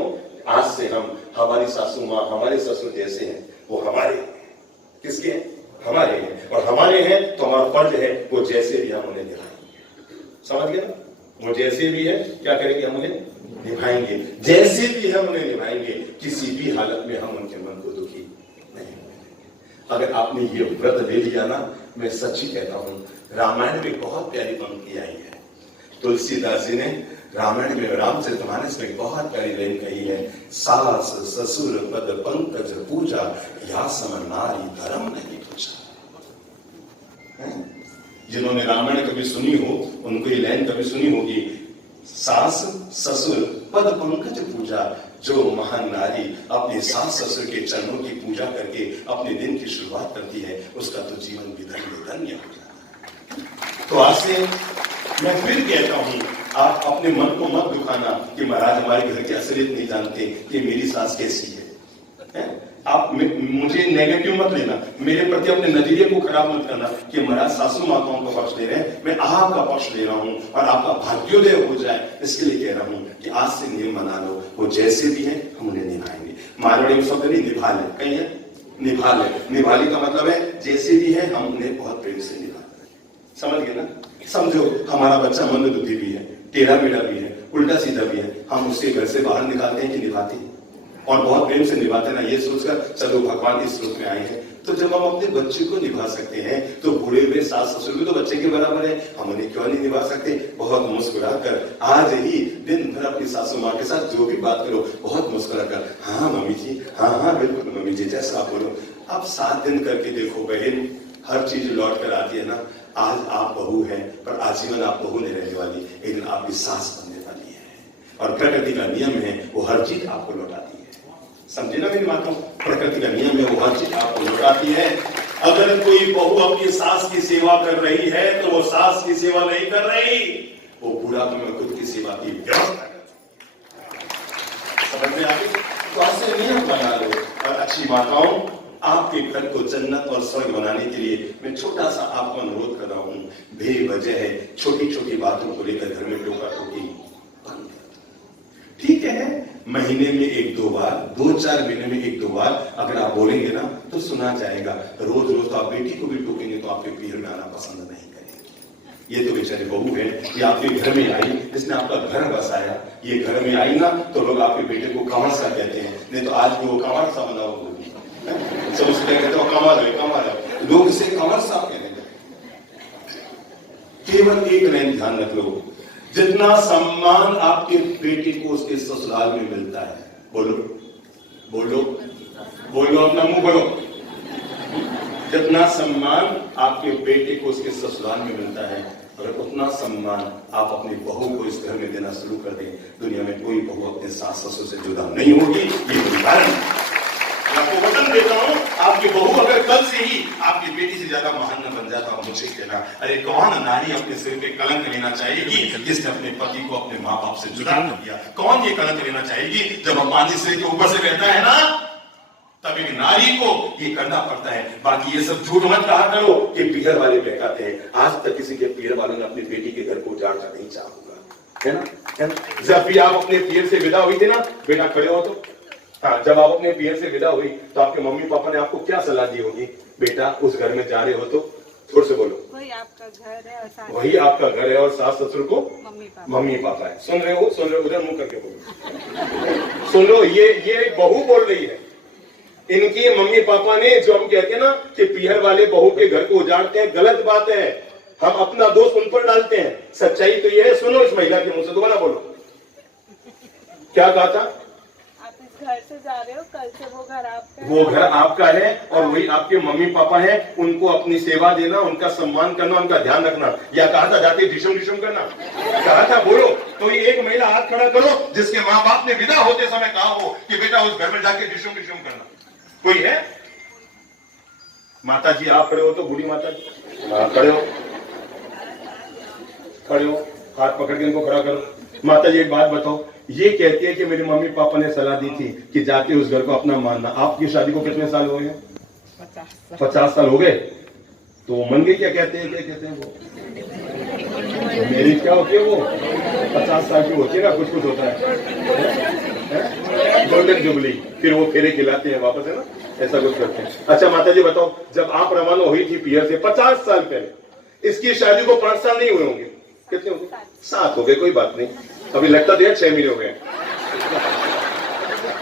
आज से हम, हमारी सासू माँ, हमारे ससुर जैसे हैं, वो हमारे। किसके? हमारे हैं। और हमारे हैं तो हमारा फर्ज है वो जैसे भी हम उन्हें निभाएंगे। समझ गए ना? वो जैसे भी है क्या करेंगे? हम उन्हें निभाएंगे। जैसे भी हम उन्हें निभाएंगे, किसी भी हालत में हम उनके मन को दुखी नहीं होंगे। अगर आपने ये व्रत ले लिया ना, मैं सच्ची कहता हूं, रामायण में बहुत प्यारी पंक्ति आई है। तुलसीदास जी ने रामायण में, रामचरितमानस में बहुत प्यारी लाइन कही है, सास ससुर पद पंकज पूजा, या सम नारी धर्म नहीं पूछा। जिन्होंने रामायण कभी सुनी हो, उनको ये लाइन कभी सुनी होगी, सास ससुर पद पंकज पूजा। जो महान नारी अपने सास ससुर के चरणों की पूजा करके अपने दिन की शुरुआत करती है, उसका तो जीवन भी धन्य हो जाता है। तो आज से मैं फिर कहता हूं, आप अपने मन को मत दुखाना कि महाराज हमारे घर की असलियत नहीं जानते कि मेरी सास कैसी है। आप मुझे नेगेटिव मत लेना, मेरे प्रति अपने नजरिए को खराब मत करना कि महाराज सासू माताओं का पक्ष ले रहे हैं, मैं आपका पक्ष ले रहा हूं और आपका भाग्योदय हो जाए, इसके लिए कह रहा हूं कि आज से नियम बना लो, वो जैसे भी है हम उन्हें निभाएंगे। मारवाड़ी में शब्द नहीं, निभा ले, कहीं है निभा ले। निभाली का मतलब है जैसे भी है हम उन्हें बहुत प्रेम से निभाते। समझ गए ना? समझो हमारा बच्चा मंद बुद्धि भी है, टेढ़ा मेढ़ा भी है, उल्टा सीधा भी है, हम उससे घर से बाहर निकालते हैं कि निभाते हैं? और बहुत प्रेम से निभाते ना, ये सोचकर चलो भगवान इस रूप में आए हैं। तो जब हम अपने बच्चे को निभा सकते हैं, तो बूढ़े हुए सास ससुर भी तो बच्चे के बराबर है, हम उन्हें क्यों नहीं निभा सकते? बहुत मुस्कुराकर आज ही दिन भर अपनी सासू माँ के साथ जो भी बात करो, बहुत मुस्कुराकर, हाँ मम्मी जी, हाँ बिल्कुल मम्मी जी, जैसा आप बोलो। अब 7 दिन करके देखो बहन, हर चीज लौट कर आती है ना। आज आप बहू हैं, पर आजीवन आप बहू नहीं रहने वाली, एक दिन आपकी सास बनने वाली है। और प्रकृति का नियम है, वो हर चीज आपको लौटाती है। समझे ना मेरी बातों? प्रकृति का नियम है, वो हर चीज आपको लौटाती है। अगर कोई बहू अपनी सास की सेवा कर रही है, तो वो सास की सेवा नहीं कर रही, वो बुढ़ापे में खुद की सेवा की व्यवस्था कर। समझ में आ गई? तो ऐसे नियम बना लो। और अच्छी माताओं, आपके घर को जन्नत और स्वर्ग बनाने के लिए मैं छोटा सा आपको अनुरोध कर रहा हूं, बेवजह छोटी छोटी बातों को लेकर घर में टोका टोकी बंद। ठीक है, महीने में 1-2 बार, 2-4 महीने में 1-2 बार अगर आप बोलेंगे ना तो सुना जाएगा। रोज रोज तो आप बेटी को भी टोकेंगे तो आपके पीर में आना पसंद नहीं करेगी। ये तो बेचारी बहू है, ये आपके घर में आई, इसने आपका घर बसाया, ये घर में आई ना तो लोग आपके बेटे को कंवर सा कहते हैं, नहीं तो आज भी वो कंवर सा बना हुआ सब उससे कहते हो कमाल है, कमाल है, लोग इसे कंवर सा कहने लगे। केवल एक लाइन ध्यान रख लो, जितना सम्मान आपके बेटे को उसके ससुराल में मिलता है, बोलो बोलो बोलो, अपना मुंह बोलो, जितना सम्मान आपके बेटे को उसके ससुराल में मिलता है, अगर उतना सम्मान आप अपनी बहू को इस घर में देना शुरू कर दें, दुनिया में कोई बहू अपने सास ससुर से जुदा नहीं होगी। ये कारण आपको वचन देता हूं, आपकी बहू अगर कल से ही आपकी बेटी से ज्यादा महान न बन जाता, मुझे कहना, अरे कौन नारी अपने सिर पे कलंक लेना चाहेगी जिसने अपने पति को अपने माँ बाप से जुदा कर दिया? कौन ये कलंक लेना चाहेगी? जब पानी सिर के ऊपर से रहता है ना, तब एक नारी को ये करना पड़ता है। बाकी ये सब झूठ मत कहा करो कि पीहर वाले बहकाते हैं। आज तक किसी के पीहर वालों ने अपनी बेटी के घर को उजाड़ कर नहीं चाहूंगा, है ना? जब भी आप अपने पीहर से विदा हुई थी ना, बेटा खड़े हो तो, हाँ, जब आप अपने पीहर से विदा हुई तो आपके मम्मी पापा ने आपको क्या सलाह दी होगी? बेटा उस घर में जा रहे हो तो जोर से बोलो, वही आपका घर है और वही आपका घर है और सास ससुर को मम्मी पापा है। सुन रहे हो? सुन रहे हो? उधर मुंह करके बोलो, सुन लो, ये बहू बोल रही है। इनकी मम्मी पापा ने, जो हम कहते हैं ना कि पीहर वाले बहू के घर को उजाड़ते हैं, गलत बात है। हम अपना दोष उन पर डालते हैं। सच्चाई तो ये है, सुनो इस महिला के मुंह से, दोबारा बोलो, क्या कहा था? घर से जा रहे हो, कल से वो घर आपका है। वो घर आपका है और वही आपके मम्मी पापा हैं, उनको अपनी सेवा देना, उनका सम्मान करना, उनका ध्यान रखना। या कहा था जाते ढिशम ढिशम करना, कहा था बोलो। तो ये एक महिला हाथ खड़ा करो जिसके माँ बाप ने विदा होते समय कहा हो कि बेटा उस घर में जाके ढिशम ढिशम करना। कोई है? माता जी आप खड़े हो तो बूढ़ी माता जी खड़े हो, खड़े हो, हाथ पकड़ के इनको खड़ा करो। माता जी एक बात बताओ, ये कहती है कि मेरे मम्मी पापा ने सलाह दी थी कि जाके उस घर को अपना मानना। आपकी शादी को कितने साल हो गए? 50 साल हो गए। तो मन गई? क्या कहते हैं, क्या कहते हैं वो मेरी क्या होती है वो 50 साल की होती है ना, कुछ कुछ होता है गोल्डन जुबली, फिर वो फेरे खिलाते हैं वापस, है ना, ऐसा कुछ करते हैं। अच्छा माता जी बताओ, जब आप रवाना हुई थी पियर से 50 साल पहले, इसकी शादी को 5 साल नहीं हुए होंगे, कितने हो गए? 7 हो गए। कोई बात नहीं, अभी लगता तो 6 महीने हो गए।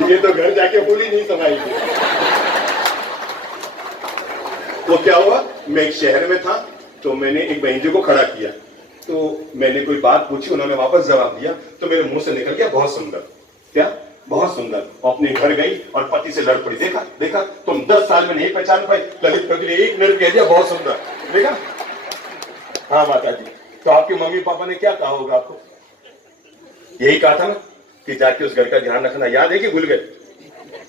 ये तो घर जाके पूरी नहीं समाएगी। तो क्या हुआ, मैं एक शहर में था तो मैंने एक बहन जी को खड़ा किया, तो मैंने कोई बात पूछी, उन्होंने वापस जवाब दिया, तो मेरे मुंह से निकल गया बहुत सुंदर। क्या? बहुत सुंदर। अपने घर गई और पति से लड़ पड़ी। देखा देखा, तुम 10 साल में नहीं पहचान पाई, ललित प्रभु ने 1 मिनट कह दिया बहुत सुंदर। देखा? हाँ माता जी, तो आपके मम्मी पापा ने क्या कहा होगा आपको? यही कहा था ना कि जाके उस घर का ध्यान रखना। याद है कि भूल गए?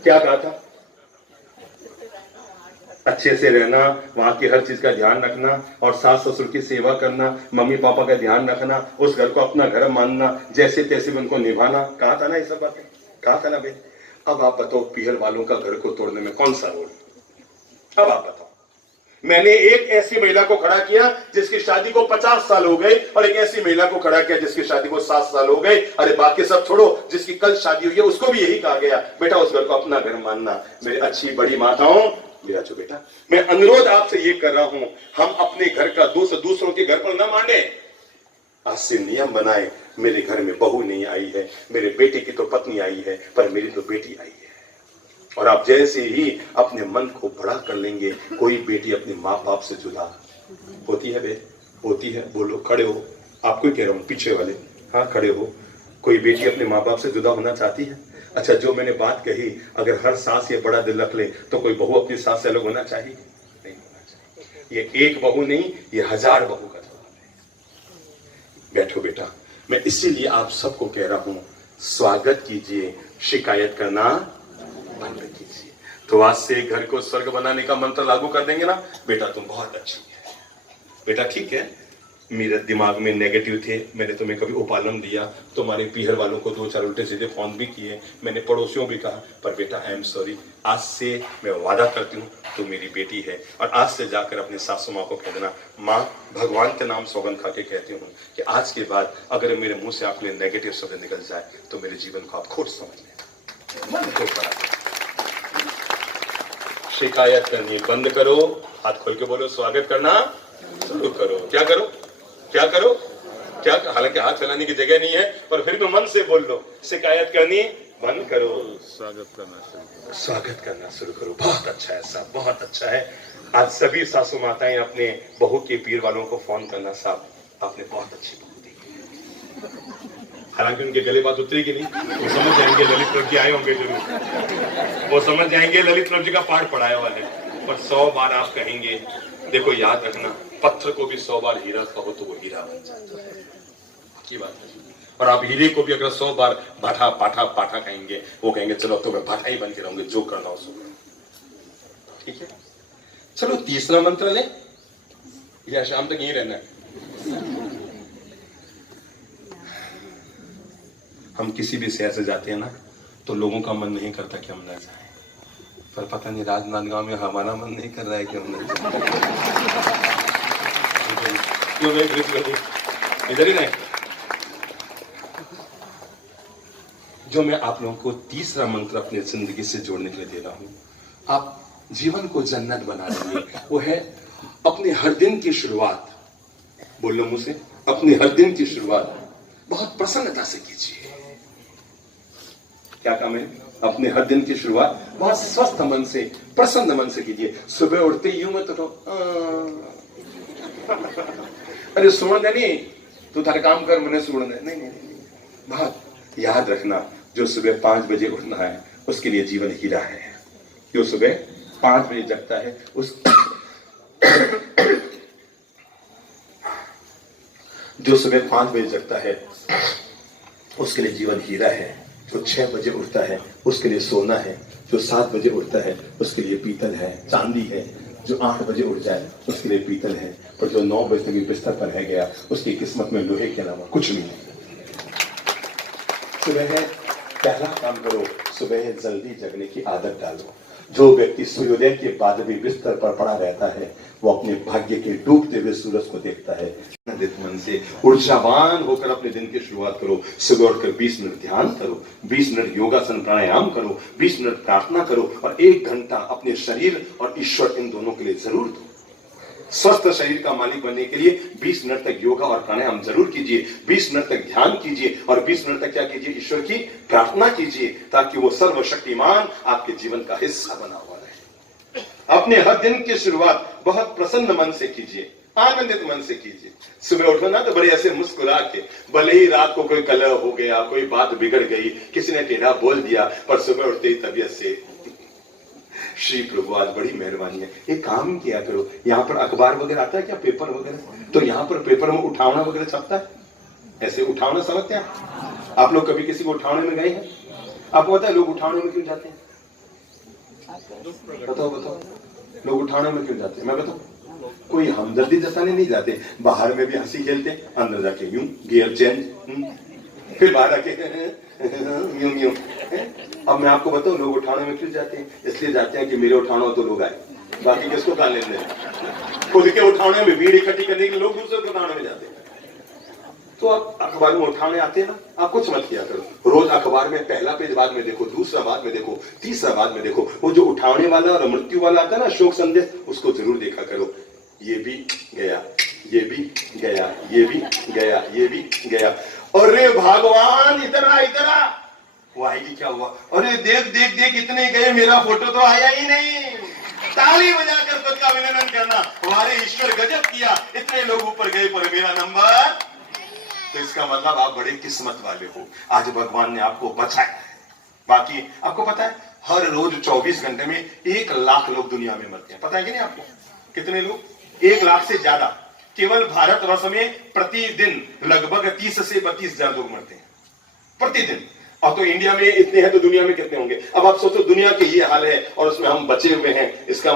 क्या कहा था? अच्छे से रहना, वहां की हर चीज का ध्यान रखना और सास ससुर की सेवा करना, मम्मी पापा का ध्यान रखना, उस घर को अपना घर मानना, जैसे तैसे उनको निभाना। कहा था ना ये सब बातें, कहा था ना भाई। अब आप बताओ, पीहर वालों का घर को तोड़ने में कौन सा रोल? अब आप बताओ। मैंने एक ऐसी महिला को खड़ा किया जिसकी शादी को 50 साल हो गए, और एक ऐसी महिला को खड़ा किया जिसकी शादी को 7 साल हो गए। अरे बाकी सब छोड़ो, जिसकी कल शादी हुई है उसको भी यही कहा गया, बेटा उस घर को अपना घर मानना। मेरी अच्छी बड़ी माताओं, मेरा जो बेटा, मैं अनुरोध आपसे ये कर रहा हूं, हम अपने घर का दोष दूसरों के घर पर न माने। आज से नियम बनाए, मेरे घर में बहू नहीं आई है, मेरे बेटे की तो पत्नी आई है, पर मेरी तो बेटी आई है। और आप जैसे ही अपने मन को बड़ा कर लेंगे, कोई बेटी अपने माँ बाप से जुदा होती है बे? होती है? बोलो, खड़े हो। आपको ही कह रहा हूं, पीछे वाले, हाँ खड़े हो। कोई बेटी अपने माँ बाप से जुदा होना चाहती है? अच्छा, जो मैंने बात कही, अगर हर सास ये बड़ा दिल रख ले तो कोई बहू अपनी सास से अलग होना चाहिए? नहीं होना चाहिए। ये एक बहू नहीं, ये 1000 बहू का जवाब है। बैठो बेटा, मैं इसीलिए आप सबको कह रहा हूं, स्वागत कीजिए, शिकायत करना बंद कीजिए। तो आज से घर को स्वर्ग बनाने का मंत्र लागू कर देंगे ना। बेटा तुम बहुत अच्छी है, बेटा ठीक है, मेरे दिमाग में नेगेटिव थे, मैंने तुम्हें कभी उपालम दिया, तुम्हारे पीहर वालों को 2-4 उल्टे सीधे फोन भी किए, मैंने पड़ोसियों भी कहा, पर बेटा आई एम सॉरी। आज से मैं वादा करती हूँ, तू मेरी बेटी है। और आज से जाकर अपने सासू माँ को कह देना, माँ भगवान के नाम सौगंध खा के कहती हूँ कि आज के बाद अगर मेरे मुंह से आपके नेगेटिव शब्द निकल जाए तो मेरे जीवन को आप खोट समझ लें। शिकायत करनी बंद करो, हाथ खोल के बोलो, स्वागत करना शुरू करो। क्या करो, क्या करो, क्या? हालांकि हाथ फैलाने की जगह नहीं है, पर फिर भी मन से बोल लो, शिकायत करनी बंद करो, स्वागत करना शुरू करो। बहुत अच्छा है साहब, बहुत अच्छा है। आज सभी सासू माताएं अपने बहू के पीर वालों को फोन करना, साहब आपने बहुत अच्छी बहू दी। हालांकि उनके गले बात उतरेगी नहीं, वो समझ जाएंगे ललित प्रभु जी आए होंगे जरूर, वो समझ जाएंगे ललित प्रभु जी का पाठ पढ़ाया हुआ है। पर 100 बार आप कहेंगे, देखो याद रखना, पत्थर को भी 100 बार हीरा कहो तो वो हीरा बन जाता है, की बात है। और आप हीरे को भी अगर 100 बार भाठा पाठा पाठा कहेंगे, वो कहेंगे चलो तो मैं भाठा ही बन के रहूंगे, जो करना हो सो। ठीक है, चलो तीसरा मंत्र ले, या शाम तक यहीं रहना है? हम किसी भी शहर से जाते हैं ना, तो लोगों का मन नहीं करता कि हम न जाए, पर पता नहीं राजनांदगांव में हमारा मन नहीं कर रहा है कि हम न जाए। क्यों भाई, इधर ही नहीं। जो मैं आप लोगों को तीसरा मंत्र अपने जिंदगी से जोड़ने के लिए दे रहा हूं, आप जीवन को जन्नत बना देंगे, वो है अपने हर दिन की शुरुआत, बोल लो मुझसे, अपने हर दिन की शुरुआत बहुत प्रसन्नता से कीजिए। क्या काम है? अपने हर दिन की शुरुआत बहुत स्वस्थ मन से, प्रसन्न मन से कीजिए। सुबह उठते यूं मत उठो, अरे सुन दे नहीं, तू थारे काम कर, मैंने सुन दे नहीं। बहुत याद रखना, जो सुबह 5 बजे उठना है उसके लिए जीवन हीरा है। जो सुबह 5 बजे जगता है जो सुबह 5 बजे जगता है उसके लिए जीवन हीरा है। जो 6 बजे उठता है उसके लिए सोना है। जो 7 बजे उठता है उसके लिए पीतल है, चांदी है। जो 8 बजे उठ जाए उसके लिए पीतल है। पर जो 9 बजे तक बिस्तर पर रह गया उसकी किस्मत में लोहे के अलावा कुछ नहीं है। सुबह पहला काम करो, सुबह जल्दी जगने की आदत डालो। जो व्यक्ति सूर्योदय के बाद भी बिस्तर पर पड़ा रहता है वो अपने भाग्य के डूबते हुए सूरज को देखता है। आनंदित मन से ऊर्जावान होकर अपने दिन की शुरुआत करो। सुबह उठकर 20 मिनट ध्यान करो, 20 मिनट योगासन प्राणायाम करो, 20 मिनट प्रार्थना करो और 1 घंटा अपने शरीर और ईश्वर इन दोनों के लिए जरूर दो। स्वस्थ शरीर का मालिक बनने के लिए 20 मिनट तक योगा और प्राणायाम जरूर कीजिए, 20 मिनट तक ध्यान कीजिए और 20 मिनट तक क्या कीजिए, ईश्वर की प्रार्थना कीजिए ताकि वो सर्वशक्तिमान आपके जीवन का हिस्सा बना हुआ रहे। अपने हर दिन की शुरुआत बहुत प्रसन्न मन से कीजिए, आनंदित मन से कीजिए। सुबह उठो ना तो बड़े ऐसे मुस्कुरा के, भले ही रात को कोई कलह हो गया, कोई बात बिगड़ गई, किसी ने टेढ़ा बोल दिया, पर सुबह उठते ही तबीयत से श्री प्रभु आज बड़ी मेहरबानी है, एक काम किया करो। यहाँ पर अखबार वगैरह आता है क्या, पेपर वगैरह? तो यहाँ पर पेपर में उठावना वगैरह छपता है, ऐसे उठावना समझते हैं आप लोग? कभी किसी को उठावने में गए हैं? आपको पता है लोग उठावने में क्यों जाते हैं? बताओ लोग उठावने में क्यों जाते हैं? मैं बताऊं, कोई हमदर्दी जताने नहीं जाते। बाहर में भी हंसी खेलते, अंदर जाके यूं गियर चेंज, फिर बाहर आके यूं यूं। अब मैं आपको बताऊं लोग उठाने में क्यों जाते हैं? इसलिए जाते हैं कि मेरे उठाना हो तो लोग आए, बाकी किसको कहा लेने दें। खुद के उठाने में भीड़ इकट्ठी करने के लिए लोग दूसरे को उठाने में जाते हैं। तो आप अखबार में उठाने आते हैं ना, आप कुछ मत किया करो। रोज अखबार में पहला पेज बाद में देखो, दूसरा बाद में देखो, तीसरा बाद में देखो। वो जो उठाने वाला और मृत्यु वाला आता है ना शोक संदेश, उसको जरूर देखा करो। ये भी गया, ये भी गया, ये भी गया, ये भी गया। अरे भगवान इतना वो आएगी क्या हुआ? अरे देख देख देख इतने गए, मेरा फोटो तो आया ही नहीं। ताली बजाकर खुद का अभिनंदन करना, हमारे ईश्वर गजब किया, इतने लोग ऊपर गए पर मेरा नंबर। तो इसका मतलब आप बड़े किस्मत वाले हो, आज भगवान ने आपको बचाया है। बाकी आपको पता है हर रोज 24 घंटे में 1 लाख लोग दुनिया में मरते हैं, पता है कि नहीं आपको? कितने लोग? 1 लाख से ज्यादा। केवल भारतवर्ष में प्रतिदिन लगभग 30 से 32 हजार लोग मरते हैं प्रतिदिन। अब तो इंडिया में इतने हैं तो दुनिया में कितने होंगे? अब आप सोचो दुनिया के ये हाल है और उसमें हम बचे हुए हैं। इसका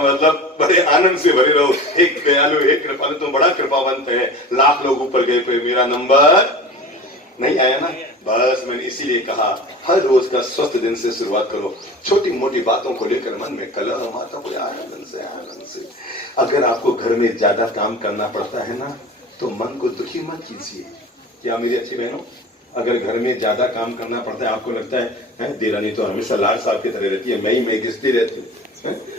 मतलब बड़े आनंद से भरे रहो। एक दयालु, एक कृपालु, तुम बड़ा कृपावंत है। लाख लोग ऊपर गए पे मेरा नंबर नहीं आया ना। बस मैंने इसीलिए कहा हर रोज का स्वस्थ दिन से शुरुआत करो। छोटी मोटी बातों को लेकर मन में कलह माता को आनंद से। अगर आपको घर में ज्यादा काम करना पड़ता है ना तो मन को दुखी मत कीजिए। क्या मेरी अच्छी बहनों, अगर घर में ज्यादा काम करना पड़ता है, आपको लगता है देरानी तो हमेशा लाल साहब की तरह रहती है, मैं घिसती रहती हूँ।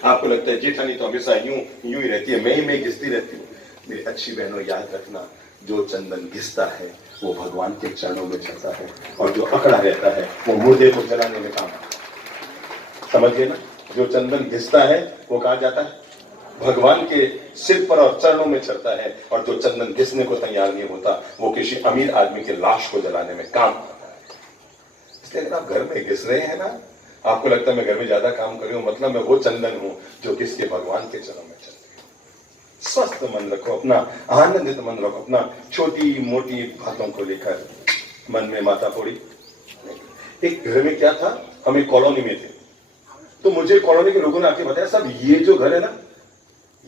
आपको लगता है जेठानी तो हमेशा यूं ही रहती है, मैं घिसती रहती हूँ। मेरी अच्छी बहनों याद रखना, जो चंदन घिसता है वो भगवान के चरणों में चलता है और जो अकड़ा रहता है वो मुर्दे को जलाने में काम आता है। समझिए ना, जो चंदन घिसता है वो कहा जाता है भगवान के सिर पर और चरणों में चलता है, और जो चंदन घिसने को तैयार नहीं होता वो किसी अमीर आदमी के लाश को जलाने में काम आता है। इसलिए अगर आप घर में घिस रहे हैं ना, आपको लगता है मैं घर में ज्यादा काम कर रही हूं, मतलब मैं वो चंदन हूं जो घिस के भगवान के चरणों में चलते हैं। स्वस्थ मन रखो अपना, आनंदित मन रखो अपना। छोटी मोटी बातों को लेकर मन में माता फोड़ी। एक घर में क्या था, हम एक कॉलोनी में थे, तो मुझे कॉलोनी के लोगों ने आके बताया सब ये जो घर है ना,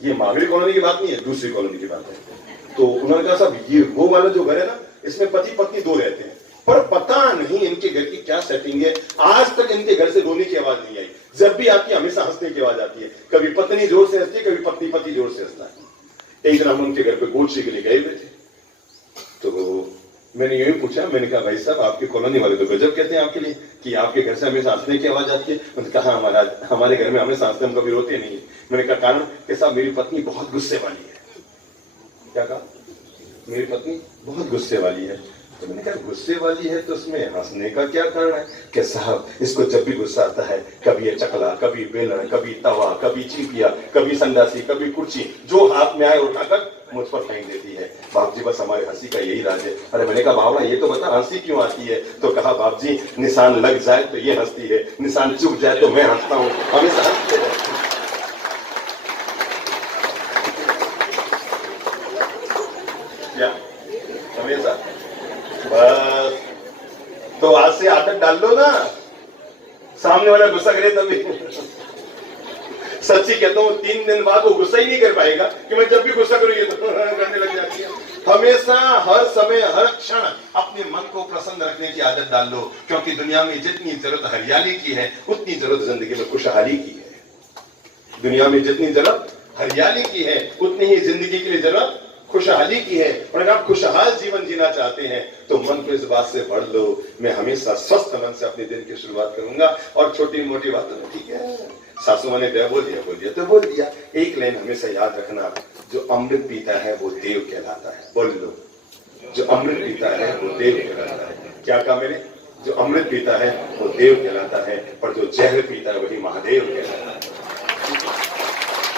ये महावीर कॉलोनी की बात नहीं है, दूसरी कॉलोनी की बात है। तो उन्होंने कहा साहब ये वो वाला जो घर है ना, इसमें पति पत्नी 2 रहते हैं, पर पता नहीं इनके घर की क्या सेटिंग है, आज तक इनके घर से रोने की आवाज नहीं आई। जब भी आती है हमेशा हंसने की आवाज आती है। कभी पत्नी जोर से हंसती है, कभी पति जोर से हंसता है। एक दिन हम उनके घर पे गोडसे के लिए गए हुए थे, तो मैंने यही पूछा, मैंने कहा भाई साहब आपकी कॉलोनी वाले तो गजब कहते हैं आपके लिए कि आपके घर से हमेशा हंसने की आवाज आती है। उन्होंने कहा हमारे घर में हमेशा हंसते, हम कभी रोते नहीं। मैंने कहा कारण कि साहब मेरी पत्नी बहुत गुस्से वाली है। क्या कहा? मेरी पत्नी बहुत गुस्से वाली है। तो मैंने कहा गुस्से वाली है तो उसमें हंसने का क्या कारण है? कि साहब इसको जब भी गुस्सा आता है, कभी ये चकला, कभी बेलन, कभी तवा, कभी चीपिया, कभी संडासी, कभी कुर्सी, जो हाथ में आए उठाकर मुझ पर फेंक देती है। बाप जी बस हमारे हंसी का यही राज है। अरे मैंने कहा भावना ये तो बता हंसी क्यों आती है? तो कहा बाप जी निशान लग जाए तो ये हंसती है, निशान चुक जाए तो मैं हंसता हूँ, हमेशा हंसते हैं। क्या हमेशा? बस तो आज से आदत डाल लो ना, सामने वाला गुस्सा करे तभी। सच्ची कहता हूँ 3 दिन बाद वो गुस्सा ही नहीं कर पाएगा कि मैं जब भी गुस्सा करूँ ये तो करने लग जाती है। हमेशा हर समय हर क्षण अपने मन को प्रसन्न रखने की आदत डाल लो, क्योंकि दुनिया में जितनी जरूरत हरियाली की है उतनी जरूरत जिंदगी में खुशहाली की है। दुनिया में जितनी जरूरत हरियाली की है उतनी ही जिंदगी के लिए जरूरत खुशहाली की है। और अगर आप खुशहाल जीवन जीना चाहते हैं तो मन को इस बात से भर लो, मैं हमेशा स्वस्थ मन से अपने दिन की शुरुआत करूंगा। और छोटी मोटी बातों में ठीक है, सासू माँ ने बोल दिया तो बोल दिया। एक लाइन हमेशा याद रखना, जो अमृत पीता है वो देव कहलाता है। बोल लो, जो अमृत पीता है वो देव कहलाता है। क्या कहा मैंने? जो अमृत पीता है वो देव कहलाता है, और जो जहर पीता है वही महादेव कहलाता है।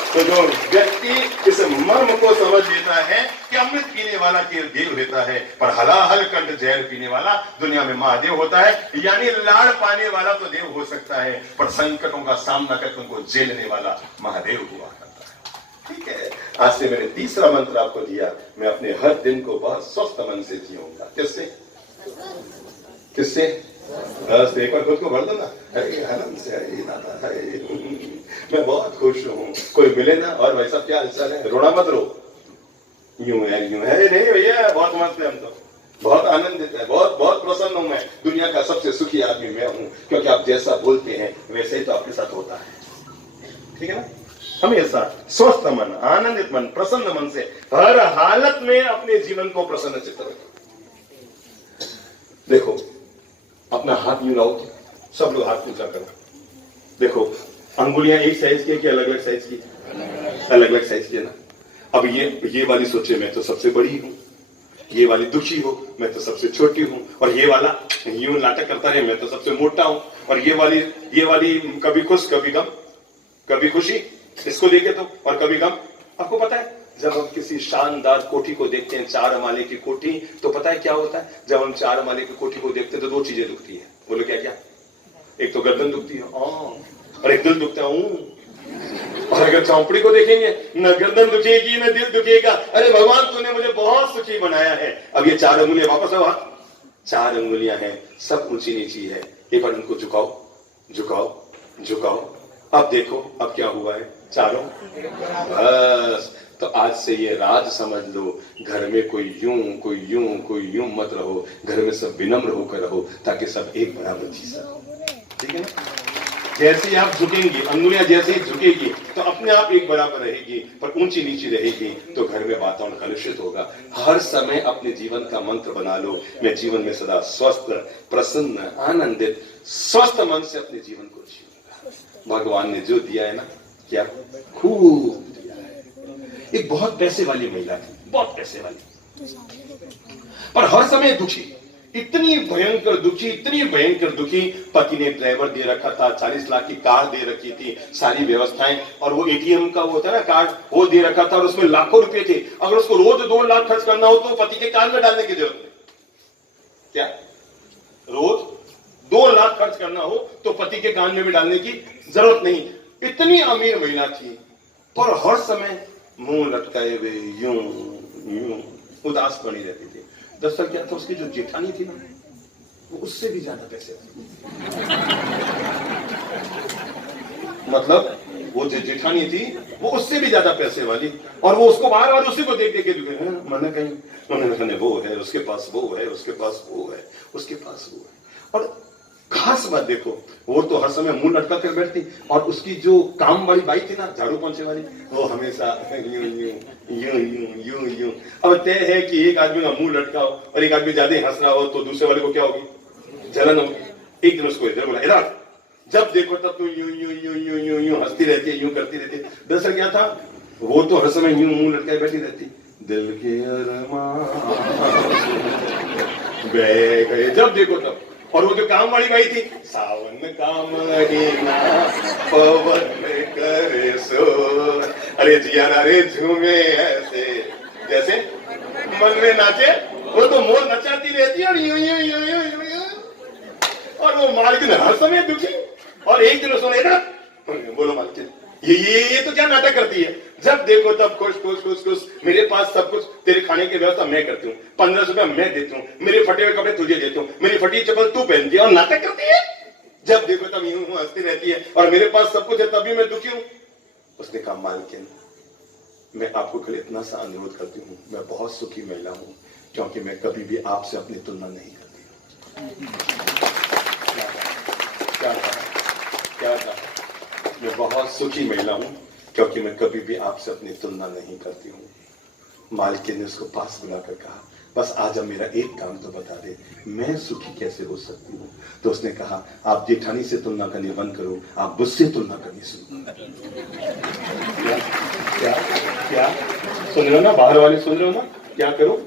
तो जो व्यक्ति इस मर्म को समझ लेता है कि अमृत पीने वाला केवल देव रहता है, पर हलाहल कंठ जहर पीने वाला दुनिया में महादेव होता है। यानी लाड़ पाने वाला तो देव हो सकता है, पर संकटों का सामना करके उनको झेलने वाला महादेव हुआ करता है। ठीक है, आज से मैंने तीसरा मंत्र आपको दिया, मैं अपने हर दिन को बहुत स्वस्थ मन से जीऊंगा। किससे? किससे? बस एक बार खुद को भर दो ना, अरे आनंद से, अरे दादा मैं बहुत खुश हूँ, कोई मिले ना और भाई साहब क्या हालचाल है, रोना मत रो, यूं है यूं है। अरे नहीं भैया बहुत मस्त है, हम तो बहुत आनंदित है, बहुत बहुत प्रसन्न हूँ, मैं दुनिया का सबसे सुखी आदमी मैं हूँ, क्योंकि आप जैसा बोलते हैं वैसे ही तो आपके साथ होता है। ठीक है ना? हमेशा स्वस्थ मन, आनंदित मन, प्रसन्न मन से हर हालत में अपने जीवन को प्रसन्न चित्त रखें। देखो अपना हाथ मिलाओ, सब लोग हाथ ऊंचा करो। देखो अंगुलियां एक साइज की कि अलग अलग साइज की? अलग अलग साइज की है ना। अब ये वाली सोचे मैं तो सबसे बड़ी हूं, ये वाली दुखी हो मैं तो सबसे छोटी हूं, और ये वाला यूं नाटक करता है मैं तो सबसे मोटा हूं, और ये वाली कभी खुश कभी गम, कभी खुशी इसको देखे तो और कभी गम। आपको पता है जब हम किसी शानदार कोठी को देखते हैं, 4 माले की कोठी, तो पता है क्या होता है? जब हम 4 माले की कोठी को देखते हैं तो 2 चीजें दुखती है। बोलो क्या क्या? एक तो गर्दन दुखती है और एक दिल दुखता है। और अगर चौपड़ी को देखेंगे न गर्दन दुखेगी न दिल दुखेगा। अरे भगवान तूने मुझे बहुत सुखी बनाया है। अब ये 4 उंगलियां वापस आओ, 4 उंगलियां हैं, सब ऊंची नीची है। एक बार उनको झुकाओ झुकाओ झुकाओ, अब देखो अब क्या हुआ है, चारों बस। तो आज से ये राज समझ लो, घर में कोई यूं कोई यूं कोई यूं मत रहो, घर में सब विनम्र होकर रहो ताकि सब एक बराबर जी सको। ठीक है ना? जैसे आप झुकेंगी, अंगुलियां जैसे ही झुकेगी तो अपने आप एक बराबर रहेगी, पर ऊंची नीची रहेगी तो घर में वातावरण कलुषित होगा। हर समय अपने जीवन का मंत्र बना लो, मैं जीवन में सदा स्वस्थ, प्रसन्न, आनंदित, स्वस्थ मन से अपने जीवन को जीऊंगा। भगवान ने जो दिया है ना, क्या खूब दिया है। एक बहुत पैसे वाली महिला थी, बहुत पैसे वाली, पर हर समय दुखी, इतनी भयंकर दुखी। पति ने ड्राइवर दे रखा था, 40 लाख की कार दे रखी थी, सारी व्यवस्थाएं, और वो एटीएम का वो होता है ना कार्ड, वो दे रखा था, और उसमें लाखों रुपए थे। अगर उसको रोज 2 लाख खर्च करना हो तो पति के कान में डालने की जरूरत नहीं। क्या रोज 2 लाख खर्च करना हो तो पति के कान में भी डालने की जरूरत नहीं। इतनी अमीर महिला थी, पर हर समय मुंह लटकाए हुए यूं उदास बनी रहती थी। दरअसल क्या था, उसकी जो जेठानी थी ना, वो उससे भी ज्यादा पैसे वाली। मतलब वो जो जेठानी थी वो उससे भी ज्यादा पैसे वाली, और वो उसको बार बार उसी को देख देख के मैंने कहीं उन्होंने वो है, उसके पास वो है, उसके पास वो है, उसके पास वो है। और खास बात देखो, वो तो हर समय मुंह लटका कर बैठती, और उसकी जो काम वाली बाई थी ना, झाड़ू पोंछे वाली, वो हमेशा यूं यूं यूं यूं यूं यूं। अब तय है कि एक आदमी का मुंह लटका हो और एक आदमी ज्यादा हंस रहा हो तो दूसरे वाले को क्या होगी, जलन होगी। एक दिन उसको इधर बोला, इधर जब देखो तब तो यूं यूं यूं यूं यूं यूं हंसती रहती है, यूं करती रहती है। दरअसल क्या था, वो तो हर समय यूं मुंह लटकाए बैठी रहती, दिल के अरमान बह गए जब देखो तब। और वो जो काम वाली बाई थी, सावन का महीना पवन करे शोर, अरे जिया रे झूमे ऐसे जैसे मन में नाचे, वो तो मोर नचाती रहती है और यूं यूं यूं यूं यूं यूं, और वो मालकिन हर समय दुखी। और एक दिन सुने ना, बोलो मालकिन ये तो क्या नाटक करती है, जब देखो तब खुश खुश खुश खुश, मेरे पास सब कुछ, तेरे खाने की व्यवस्था मैं करती हूँ, 1500 रुपया मैं देती हूँ, मेरे फटे हुए कपड़े तुझे देती हूँ, मेरी फटी चप्पल तू पहनती है और नाटक करती है। जब देखो तब यूं हंसती रहती है और मेरे पास सब कुछ है तभी मैं दुखी हूँ। उसने कहा मालकिन मैं आपको कल इतना सा अनुरोध करती हूँ, मैं बहुत सुखी महिला हूँ क्योंकि मैं कभी भी आपसे अपनी तुलना नहीं करती। क्या था? मैं बहुत सुखी महिला हूँ क्योंकि मैं कभी भी आपसे अपनी तुलना नहीं करती हूँ। मालकिन ने उसको पास बुलाकर कहा बस आज अब मेरा एक काम तो बता दे, मैं सुखी कैसे हो सकती हूँ। तो उसने कहा आप जेठानी से तुलना करनी बंद करो, आप मुझसे तुलना करनी शुरू करो। क्या क्या सुन रहे हो ना, बाहर वाले सुन रहे हो ना, क्या करो?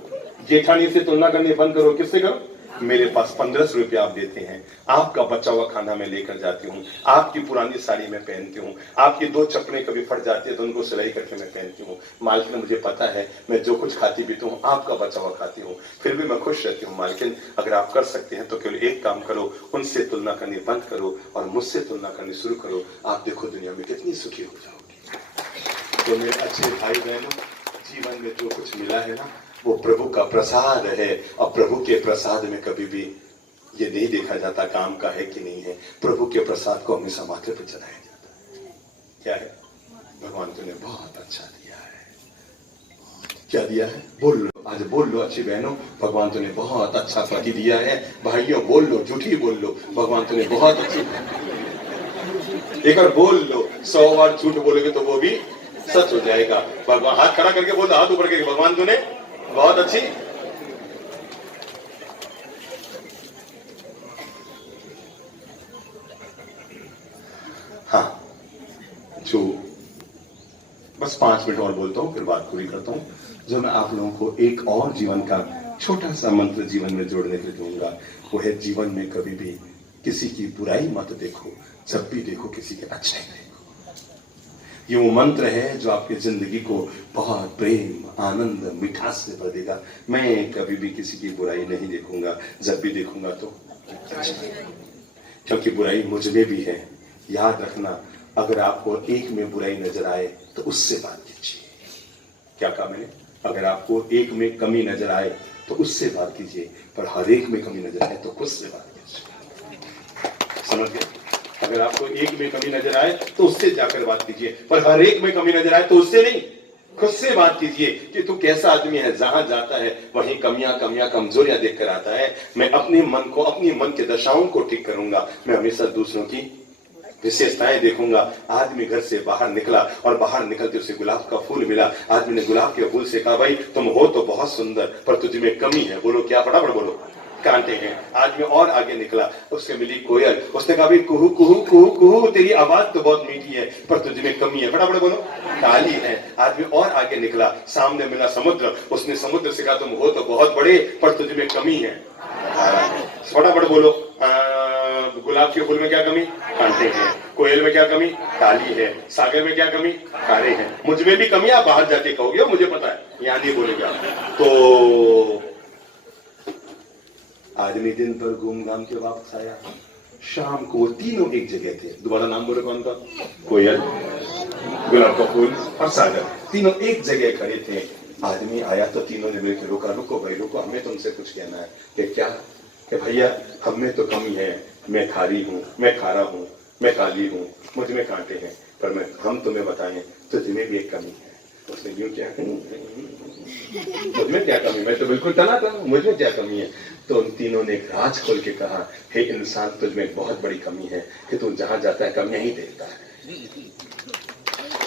जेठानी से तुलना करनी बंद करो। किससे करो? मेरे पास 1500 रुपया आप देते हैं, आपका बचा हुआ खाना मैं लेकर जाती हूँ, आपकी पुरानी साड़ी मैं पहनती हूँ, आपकी 2 चप्पलें कभी फट जाती है तो उनको सिलाई करके मैं पहनती हूँ। मालकिन मुझे पता है मैं जो कुछ खाती पीती हूँ आपका बचा हुआ खाती हूँ, फिर भी मैं खुश रहती हूँ। मालकिन अगर आप कर सकते हैं तो केवल एक काम करो, उनसे तुलना करनी बंद करो और मुझसे तुलना करनी शुरू करो, आप देखो दुनिया में कितनी सुखी हो जाओगी। तो मेरे अच्छे भाई बहनों, जीवन में जो कुछ मिला है ना वो प्रभु का प्रसाद है, और प्रभु के प्रसाद में कभी भी ये नहीं देखा जाता काम का है कि नहीं है। प्रभु के प्रसाद को हमेशा माथे पर चढ़ाया जाता है। क्या है? भगवान तुमने बहुत अच्छा दिया है। क्या दिया है? बोल लो, आज बोल लो अच्छी बहनों, भगवान तुमने बहुत अच्छा पति दिया है। भाइयों बोल लो, झूठी बोल लो, भगवान तुमने बहुत अच्छी। एक बार बोल लो, 100 बार झूठ बोलोगे तो वो भी सच हो जाएगा। भगवान हाथ खड़ा करके बोल दो, हाथ ऊपर करके, भगवान तूने बहुत अच्छी। हाँ, जो बस 5 मिनट और बोलता हूं फिर बात पूरी करता हूं। जो मैं आप लोगों को एक और जीवन का छोटा सा मंत्र जीवन में जोड़ने के लिए दूंगा, वो है जीवन में कभी भी किसी की बुराई मत देखो, जब भी देखो किसी की अच्छाई देखो। ये वो मंत्र है जो आपकी जिंदगी को बहुत प्रेम, आनंद, मिठास से भर देगा। मैं कभी भी किसी की बुराई नहीं देखूंगा, जब भी देखूंगा तो क्योंकि बुराई मुझ में भी है। याद रखना, अगर आपको एक में बुराई नजर आए तो उससे बात कीजिए। क्या कहा मैंने? अगर आपको एक में कमी नजर आए तो उससे बात कीजिए, पर हर एक में कमी नजर आए तो खुद से बात कीजिए। समझ गए? अगर आपको एक में कमी नजर आए तो उससे जाकर बात कीजिए, पर हर एक में कमी नजर आए तो उससे नहीं, खुद से बात कीजिए कि तू कैसा आदमी है। जहां जाता है वहीं कमियां कमजोरियां देखकर आता है। मैं अपने मन को, अपनी मन के दशाओं को ठीक करूंगा। मैं हमेशा दूसरों की विशेषताएं देखूंगा। आदमी घर से बाहर निकला और बाहर निकलते उसे गुलाब का फूल मिला। आदमी ने गुलाब के फूल से कहा भाई तुम हो तो बहुत सुंदर, पर तुझ में कमी है। बोलो क्या? फटाफट बोलो। कांटे हैं। आदमी और आगे निकला, उससे मिली कोयल। उसने कहा भाई कुहू कुहू कुहू कुहू, तेरी आवाज तो बहुत मीठी है पर तुझ में कमी है। फटाफट बोलो। काली है। आदमी और आगे निकला, सामने मिला समुद्र। उसने समुद्र से कहा तुम हो तो बहुत बड़े पर तुझ में कमी है। फटाफट बोलो। गुलाब के फूल में क्या कमी? कांटे हैं। कोयल में क्या कमी? काली है। सागर में क्या कमी? कारे हैं। मुझ में भी कमी, आप बाहर जाके कहोगे मुझे पता है, यहाँ नहीं बोलोगे आप। तो आदमी दिन भर घूम घाम के वापस आया। शाम को तीनों एक जगह थे। दोबारा नाम बोले कौन का? कोयल, गुलाब का फूल और सागर। तीनों एक जगह खड़े थे। आदमी आया तो तीनों ने मिलकर रोका, रुको भाई रुको, हमें तुमसे कुछ कहना है। कि क्या? कि भैया हमें तो कमी है, मैं खारी हूँ, मैं खारा हूँ, मैं काली हूँ, मुझ में कांटे हैं, पर हम तुम्हें बताएं तो तुम्हें भी एक कमी है। उसने यूं क्या? मुझ में क्या कमी? मैं तो बिल्कुल टनाटन हूं, मुझ में क्या कमी है? तो उन तीनों ने एक राज खोल के कहा, हे इंसान तुझ में एक बहुत बड़ी कमी है कि तू जहां जाता है कमियां ही देखता है।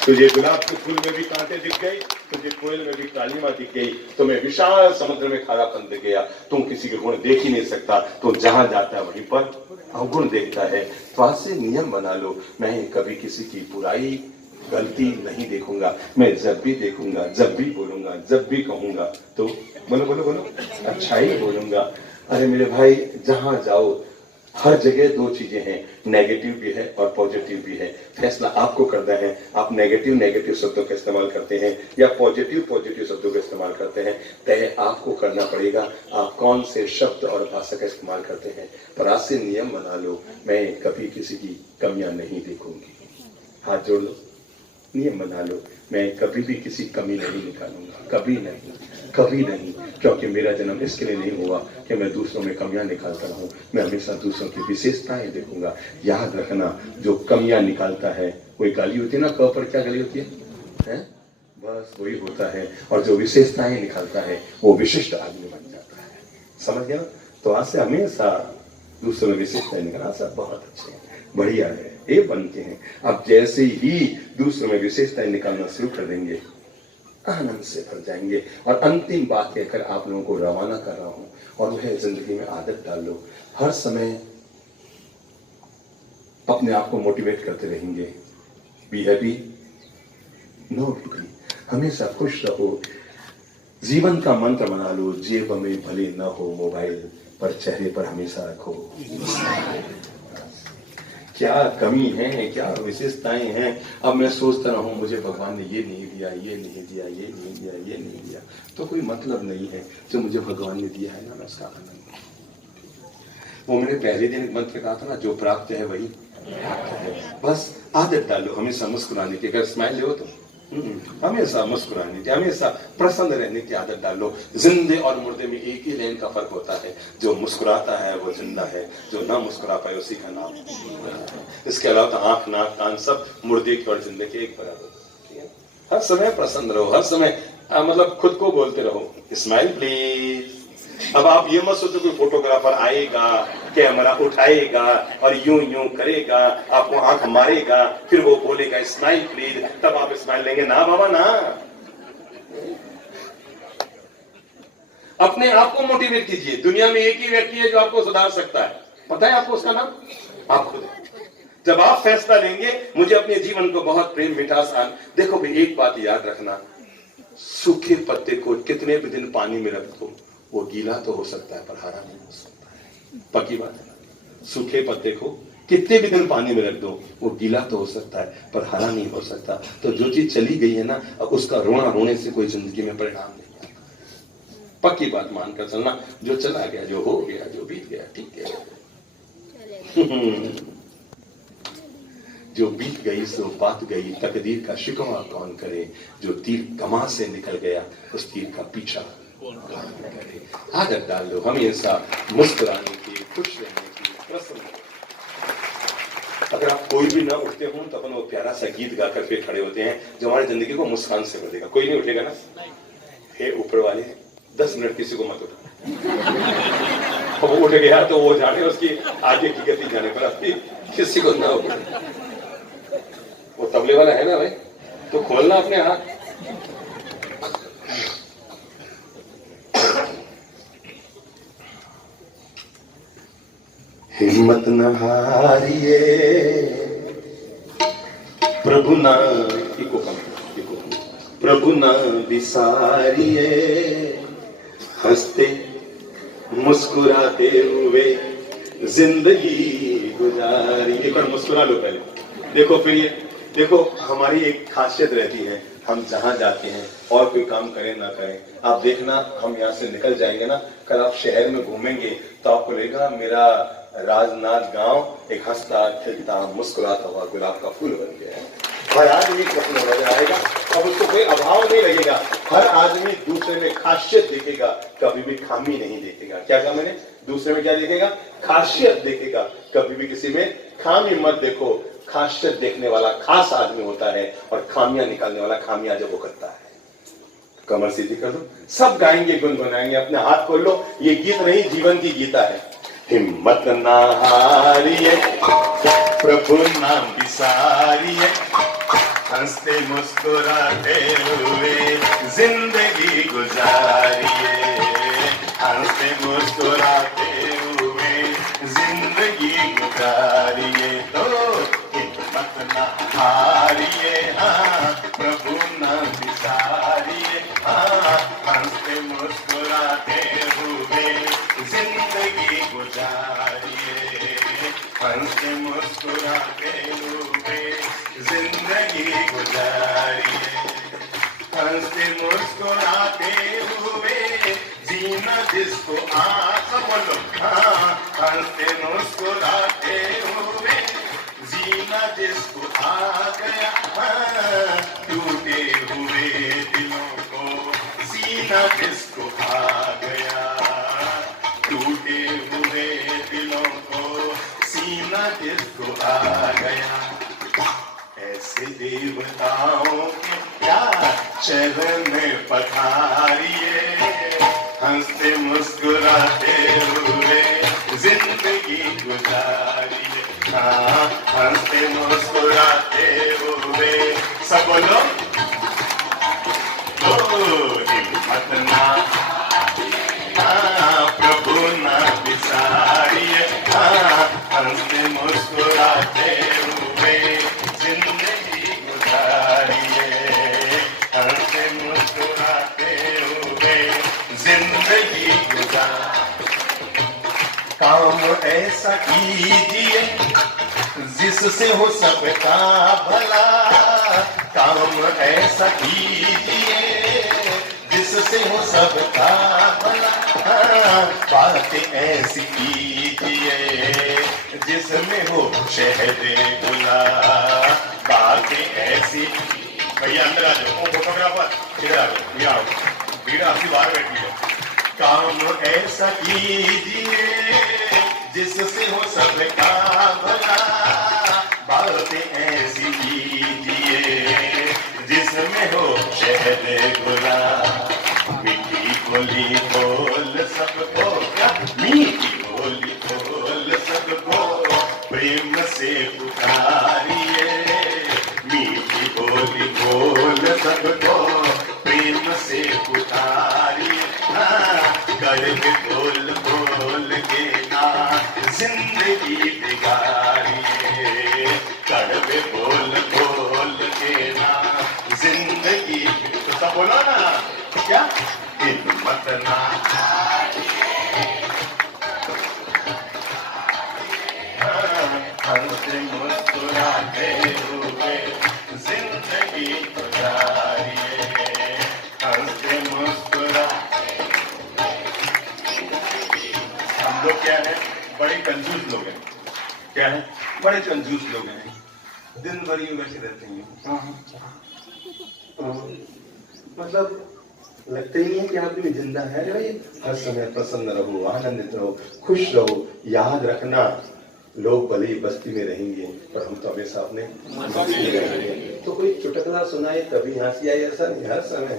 तुझे गुलाब के फूल में भी कांटे दिख गए, तुझे कोयल में भी कालीमा दिख गई, तुम्हें विशाल समुद्र में खारापन दिख गया। तुम किसी के गुण देख ही नहीं सकता, तुम जहां जाता है वहीं पर अवगुण देखता है। तो आज से नियम बना लो, मैं कभी किसी की बुराई गलती नहीं देखूंगा। मैं जब भी देखूंगा, जब भी बोलूंगा, जब भी कहूंगा तो बोलो बोलो बोलो अच्छा ही बोलूंगा। अरे मेरे भाई जहां जाओ हर जगह दो चीजें हैं, नेगेटिव भी है और पॉजिटिव भी है। फैसला आपको करना है, आप नेगेटिव शब्दों का इस्तेमाल करते हैं या पॉजिटिव शब्दों का इस्तेमाल करते हैं। तय आपको करना पड़ेगा आप कौन से शब्द और भाषा का इस्तेमाल करते हैं। पर आज से नियम बना लो, मैं कभी किसी की कमियां नहीं देखूंगी। हाथ जोड़ लो, नियम बना लो, मैं कभी भी किसी कमी नहीं निकालूंगा, कभी नहीं, क्योंकि मेरा जन्म इसके लिए नहीं हुआ कि मैं दूसरों में कमियां निकालता रहूं। मैं हमेशा दूसरों की विशेषताएं देखूंगा। याद रखना, जो कमियां निकालता है, कोई गाली होती है ना, क पर क्या गाली होती है? बस वही होता है। और जो विशेषताएं निकालता है वो विशिष्ट आदमी बन जाता है। समझ गया? तो आज से हमेशा दूसरों में विशेषताएं निकालना सब बहुत अच्छे हैं, बढ़िया है, ये बनते हैं। अब जैसे ही दूसरों में विशेषताएं निकालना शुरू कर देंगे, आनंद से भर जाएंगे। और अंतिम बात कहकर आप लोगों को रवाना कर रहा हूं, और वह जिंदगी में आदत डाल लो, हर समय अपने आप को मोटिवेट करते रहेंगे। बी हैप्पी, नो हैप्पी, हमेशा खुश रहो। जीवन का मंत्र बना लो, जेब में भले न हो मोबाइल, पर चेहरे पर हमेशा रखो। क्या कमी है, क्या विशेषताएं हैं। अब मैं सोचता रहा हूं मुझे भगवान ने ये नहीं दिया, ये नहीं दिया, ये नहीं दिया, ये नहीं दिया, तो कोई मतलब नहीं है। जो मुझे भगवान ने दिया है ना, मैं उसका आनंद। वो मैंने पहले दिन मंत्र कहा था ना, जो प्राप्त है वही प्राप्त है। बस आदत डालो हमेशा मुस्कुराने की। अगर स्माइल हो तो हमेशा मुस्कुराने की, हमेशा प्रसन्न रहने की आदत डालो। जिंदे और मुर्दे में एक ही लाइन का फर्क होता है, जो मुस्कुराता है वो जिंदा है, जो ना मुस्कुरा पाए उसी का नाम। इसके अलावा तो आंख, नाक, कान सब मुर्दे के और जिंदे के एक बराबर। हर समय प्रसन्न रहो, हर समय मतलब खुद को बोलते रहो, स्माइल प्लीज। अब आप ये मत सोचो कोई फोटोग्राफर आएगा, कैमरा उठाएगा और यूं यूं करेगा, आपको आंख मारेगा, फिर वो बोलेगा स्माइल प्लीज, तब आप स्माइल लेंगे। ना बाबा ना, अपने आप को मोटिवेट कीजिए। दुनिया में एक ही व्यक्ति है जो आपको सुधार सकता है, पता है आपको उसका नाम? आप खुद। जब आप फैसला लेंगे मुझे अपने जीवन को बहुत प्रेम मिठास आन। देखो भाई, एक बात याद रखना, सूखे पत्ते को कितने भी दिन पानी में रख दो, वो गीला तो हो सकता है पर हरा नहीं हो सकता है। पक्की बात है ना? सूखे पत्ते को कितने भी दिन पानी में रख दो, वो गीला तो हो सकता है पर हरा नहीं हो सकता। तो जो चीज चली गई है ना, अब उसका रोने से कोई जिंदगी में परिणाम नहीं आता। पक्की बात मानकर चलना, जो चला गया, जो हो गया, जो बीत गया, ठीक है। जो बीत गई सो बात गई, तकदीर का शिकवा कौन करे। जो तीर कमां से निकल गया, उस तीर का पीछा करे। आदत डाल लो हमेशा मुस्कुराने की, खुश रहने की, प्रसन्न। अगर आप कोई भी ना उठते हो तो अपन वो प्यारा सा गीत गाकर फिर खड़े होते हैं जो हमारी जिंदगी को मुस्कान से भर देगा। कोई नहीं उठेगा ना? हे ऊपर वाले, 10 मिनट किसी को मत उठा। वो उठ गया तो वो जाने उसकी आगे की गति जाने पर, अपनी किसी को ना उठे। वो तबले वाला है ना भाई, तो खोलना अपने हाथ। हिम्मत न हारिए प्रभु ना, प्रभु ना विसारिए, हंसते मुस्कुराते हुए जिंदगी गुजारिए। एक बार मुस्कुरा लो पहले, देखो फिर ये देखो, हमारी एक खासियत रहती है, हम जहां जाते हैं और कोई काम करें ना करें, आप देखना हम यहाँ से निकल जाएंगे ना, कल आप शहर में घूमेंगे तो आपको लगेगा मेरा राजनाथ गांव एक हंसता खिलता मुस्कुराता हुआ गुलाब का फूल बन गया है। हर आदमी को अपना नजर आएगा, अब उसको कोई अभाव नहीं लगेगा। हर आदमी दूसरे में खासियत देखेगा, कभी भी खामी नहीं देखेगा। क्या कहा मैंने? दूसरे में क्या देखेगा? खासियत देखेगा, कभी भी किसी में खामी मत देखो। खासियत देखने वाला खास आदमी होता है और खामियां निकालने वाला खामियां जब वो करता है। कमर सीधी कर दो, सब गाएंगे, गुनगुनाएंगे। अपने हाथ खोल लो, ये गीत नहीं जीवन की गीता है। हिम्मत ना हारिए प्रभु ना विसारिए, हंसते मुस्कुराते हुए जिंदगी गुजारिए, हंसते मुस्कुराते हुए जिंदगी गुजारिए। तो हिम्मत ना हारिए, हाँ प्रभु ना विसारिए, हाँ हंसते मुस्कुराते हुए जिंदगी गुजारिए। हंसते मुस्कुराते हुए जिंदगी गुजारिए, हंसते मुस्कुराते हुए जीना जिसको आस बोलो, हाँ हंसते मुस्कुराते हुए जीना जिसको आ गया, हाँ टूटे हुए दिलों को सीना जिसको आ गया, टूटे हुए दिलों को सीना जिसको आ गया, ऐसे देवताओं के क्या चरण में पधारिए, हंसते मुस्कुराते हुए जिंदगी गुजारिए, हाँ हंसते मुस्कुराते हुए सब लोग तो हिम्मत ना, हाँ प्रभु ना बिसारिए, हाँ हंसते मुस्कुराते हुए जिंदगी गुजारिए, हंसते मुस्कुराते हुए जिंदगी गुजार, काम ऐसा कीजिए जिससे हो सबका भला, काम ऐसा कीजिए जिससे हो सबका भला, बातें ऐसी कीजिए जिसमें हो शहद गुला, बातें ऐसी, भैया अंदर आ जाओ, फोटोग्राफर इधर आ जाओ, ये आओ, भीड़ आपकी बाहर बैठी है, काम ऐसा कीजिए जिससे हो सबका भला, बातें ऐसी कीजिए जिसमें हो शहद गुला, मीठी बोली बोल सबको, क्या मीठी बोली बोल सबको प्रेम से पुकारिए, मीठी बोली बोल सबको प्रेम से पुकारिए, कड़वे बोल बोल के ना जिंदगी बिगाड़िए, कड़वे बोल बोल के ना जिंदगी, तो सब बोलो ना क्या हिम्मत ना, हंसते मुस्कुराते हुए जिंदगी गुजारिए, हंसते मुस्कुरा, हम लोग क्या है बड़े कंजूस लोग हैं, क्या है बड़े कंजूस लोग हैं, दिन भर यूं बैठे रहते हैं, मतलब लगता ही है कि आदमी जिंदा है भाई, हर समय प्रसन्न रहो, आनंदित रहो, खुश रहो, याद रखना लोग भले ही बस्ती में रहेंगे पर हम तो हमेशा अपने तो कोई चुटकुला सुनाए तभी हंसी आए, ऐसा नहीं, हर समय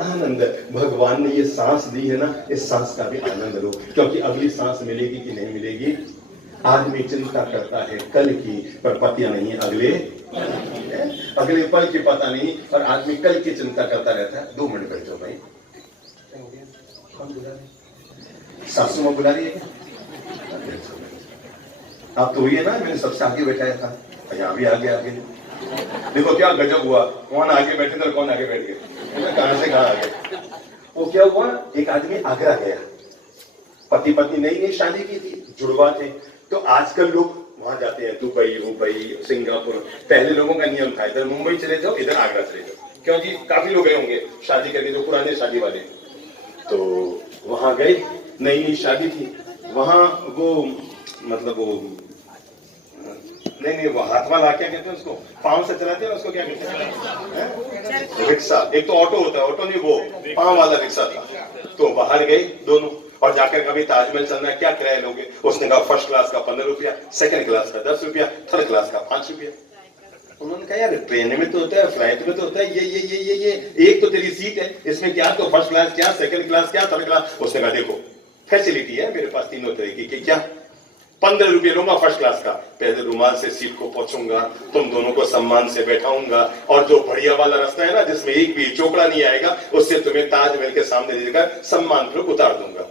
आनंद, भगवान ने ये सांस दी है ना, इस सांस का भी आनंद लो, क्योंकि अगली सांस मिलेगी कि नहीं मिलेगी, आदमी चिंता करता है कल की पर पतिया नहीं अगले पल की पता नहीं, पर आदमी कल की चिंता करता रहता है। 2 मिनट बैठो भाई, कौन बुला रहे, सासू माँ बुला रही है क्या? आप तो हुई है ना, मैंने सबसे आगे बैठाया था, यहाँ भी आगे आगे, देखो क्या गजब हुआ, कौन आगे बैठे थे कौन आगे बैठ गए, कहां से कहां आ गए। वो क्या हुआ, एक आदमी आगरा गया, पति पत्नी नई शादी की थी, जुड़वा थे, तो आजकल लोग वहां जाते हैं, दुबई, सिंगापुर, पहले लोगों का नियम था इधर मुंबई चले जाओ, इधर आगरा चले जाओ, क्योंकि काफी लोग गए होंगे शादी करने, जो पुराने शादी वाले, तो वहां गए, नई शादी थी, वहां वो मतलब वो नहीं वो हाथ वाला क्या कहते हैं उसको, पांव से चलाते हैं उसको क्या कहते हैं, रिक्शा, एक तो ऑटो होता है, ऑटो नहीं वो पांव वाला रिक्शा था, तो बाहर गए दोनों, और जाकर कभी ताजमहल चलना है, क्या किराया लोगे, उसने कहा फर्स्ट क्लास का 15 रुपया, सेकंड क्लास का 10 रुपया, थर्ड क्लास का 5 रुपया। उन्होंने कहा यार ट्रेन में तो होता है, फ्लाइट में तो होता है, ये एक तो तेरी सीट है, इसमें क्या तो फर्स्ट क्लास क्या, सेकंड क्लास क्या, थर्ड क्लास। उसने कहा देखो फैसिलिटी है मेरे पास तीनों तरीके की, क्या 15 रुपये लूंगा फर्स्ट क्लास का, पहले रुमाल से सीट को पहुंचूंगा, तुम दोनों को सम्मान से बैठाऊंगा, और जो बढ़िया वाला रास्ता है ना जिसमें एक भी चोकड़ा नहीं आएगा, उससे तुम्हें ताजमहल के सामने देकर सम्मान पूर्वक उतार दूंगा।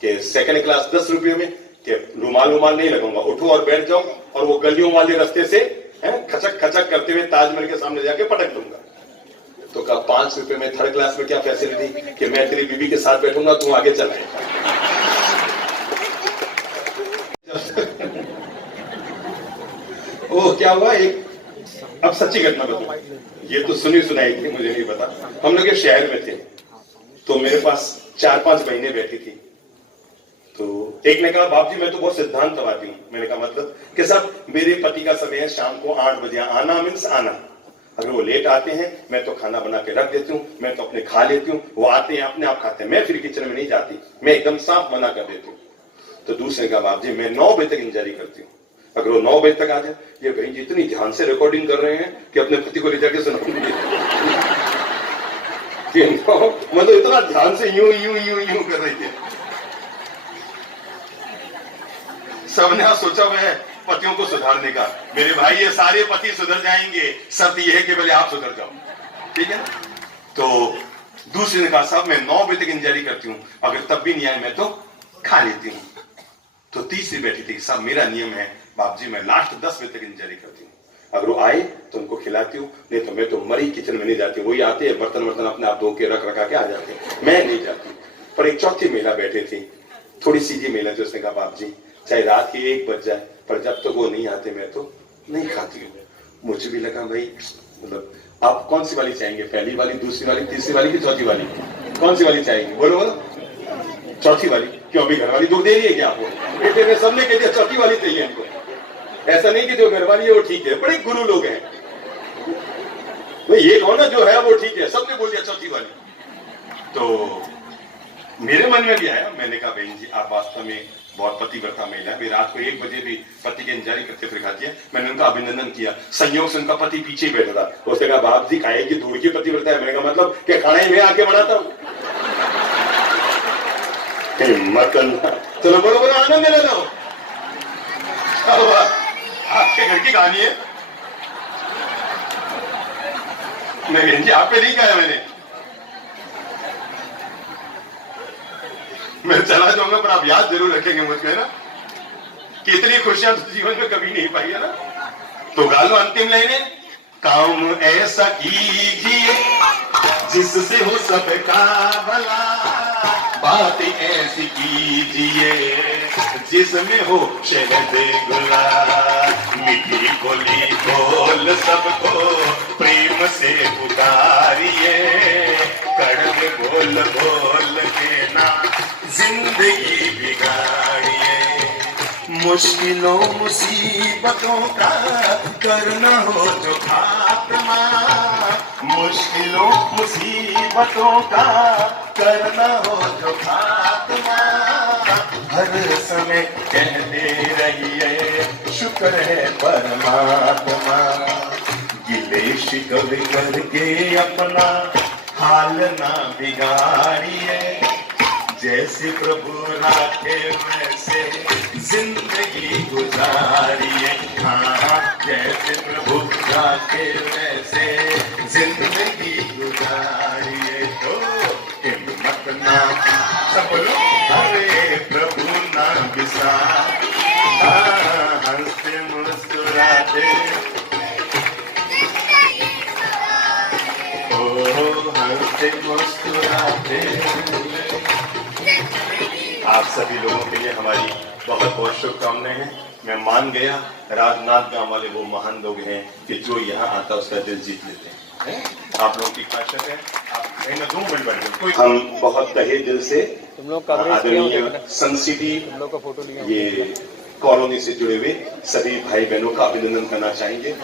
कि सेकंड क्लास 10 रुपये में, कि रुमाल नहीं लगाऊंगा, उठो और बैठ जाओ, और वो गलियों वाले रास्ते से खचक खचक करते हुए ताजमहल के सामने जाके पटक दूंगा। तो कहा 5 रुपए में थर्ड क्लास में क्या फैसिलिटी, कि मैं तेरी बीवी के साथ बैठूंगा, तू आगे चल। वो क्या हुआ, एक अब सच्ची घटना बताऊं, ये तो सुनी सुनाई थी, मुझे नहीं पता। हम लोग एक शहर में थे, तो मेरे पास 4-5 बहनें बैठी थी। तो एक ने कहा, बाप जी मैं तो बहुत सिद्धांतवादी हूं। मैंने कहा मतलब कि साहब मेरे पति का समय है शाम को 8 बजे आना, मीन्स आना। अगर वो लेट आते हैं मैं तो खाना बना के रख देती हूँ, मैं तो अपने खा लेती हूँ, वो आते हैं अपने आप खाते हैं, मैं फिर किचन में नहीं जाती, मैं एकदम साफ मना कर देती हूँ। तो दूसरे का, बाप जी मैं 9 बजे तक इंतजारी करती हूँ, अगर वो 9 बजे तक आ जाए। ये बहन जी इतनी ध्यान से रिकॉर्डिंग कर रहे हैं कि अपने पति को ले जाके सुनाऊंगी। मतलब इतना ध्यान से यूं यूं यूं यूं कर रही थी। सबने सोचा हुआ है पतियों को सुधारने का। मेरे भाई ये सारे पति सुधर जाएंगे, शर्त ये है कि पहले आप सुधर जाओ, ठीक है। तो दूसरे ने कहा, साहब मैं 9 बजे तक इंतजारी करती हूँ, अगर तब भी नहीं आए मैं तो खा लेती हूँ। तो तीसरी बैठी थी, साहब मेरा नियम है बाप जी मैं लास्ट 10 बजे तक इंतजारी करती हूँ, अगर वो आए तो उनको खिलाती हूँ, नहीं तो मैं तो मरी किचन में नहीं जाती। वही आते हैं बर्तन वर्तन अपने आप धो के रख रखा के आ जाते हैं, मैं नहीं जाती। पर एक चौथी महिला बैठी थी, थोड़ी सीधी महिला थी, उसने कहा, बाप जी चाहे रात के 1 बज जाए पर जब तक वो नहीं आते मैं तो नहीं खाती हूँ। मुझे भी लगा भाई मतलब आप कौन सी वाली चाहेंगे, पहली वाली, दूसरी वाली, तीसरी वाली की चौथी वाली, कौन सी वाली चाहेंगे? बोलो बोलो। चौथी वाली। क्यों, अभी घर वाली दुख दे रही है क्या आपको? बेटे ने सबने कह दिया चौथी वाली चाहिए इनको। ऐसा नहीं कि जो घर वाली है वो ठीक है, बड़े गुरु लोग हैं भाई, ये कौन ना जो है वो ठीक है, सबने बोल दिया चौथी वाली। तो मेरे मन में भी आया, मैंने कहा बहन जी आप वास्तव में बहुत पतिव्रता महिला है, रात को 1 बजे भी पति के इंतजारी करते फिर खाती है। मैंने उनका अभिनंदन किया, संयोग से उनका पति पीछे ही बैठा था। उसने कहा, बाप जी खाए की दूर की पतिव्रता है। मैंने कहा मतलब क्या खाना ही मैं आके बनाता हूँ? चलो बोलो बोलो, आनंद ले लो। आपके घर की कहानी है, मैं बहन जी आप पे नहीं कहा मैंने, मैं चला जाऊंगा पर आप याद जरूर रखेंगे मुझको, है ना, कि इतनी खुशियां तो जीवन में कभी नहीं पाई, है ना। तो गा लो अंतिम लाइनें, काम ऐसा कीजिए जिससे हो सबका भला, बात ऐसी कीजिए जिसमें हो शहद गुलाब, मीठी बोली बोल सबको प्रेम से पुकारिए, कड़वे बोल बोल के ना जिंदगी बिगाड़िए, मुश्किलों मुसीबतों का करना हो जो खात्मा, मुश्किलों मुसीबतों का करना हो जो खात्मा, हर समय कहते रहिए शुक्र है परमात्मा, गिले शिकवे करके अपना हाल ना बिगाड़िए, जैसे प्रभु राखे वैसे जिंदगी गुजारिए, हाँ जैसे प्रभु राखे वैसे जिंदगी गुजारिए, तो हिम्मत ना सब लोग अरे प्रभु ना बिसार, हंसते मुस्कुराते हंसते मुस्कुराते। आप सभी लोगों के लिए हमारी बहुत बहुत शुभकामनाएं हैं। मैं मान गया राजनाथ गांव वाले वो महान लोग हैं कि जो यहाँ आता उसका दिल जीत लेते हैं। आप लोगों की खासियत है, आप 2 मिनट बैठे, हम बहुत तहे दिल से आदरणीय सन सिटी ये कॉलोनी से जुड़े हुए सभी भाई बहनों का अभिनंदन करना चाहेंगे।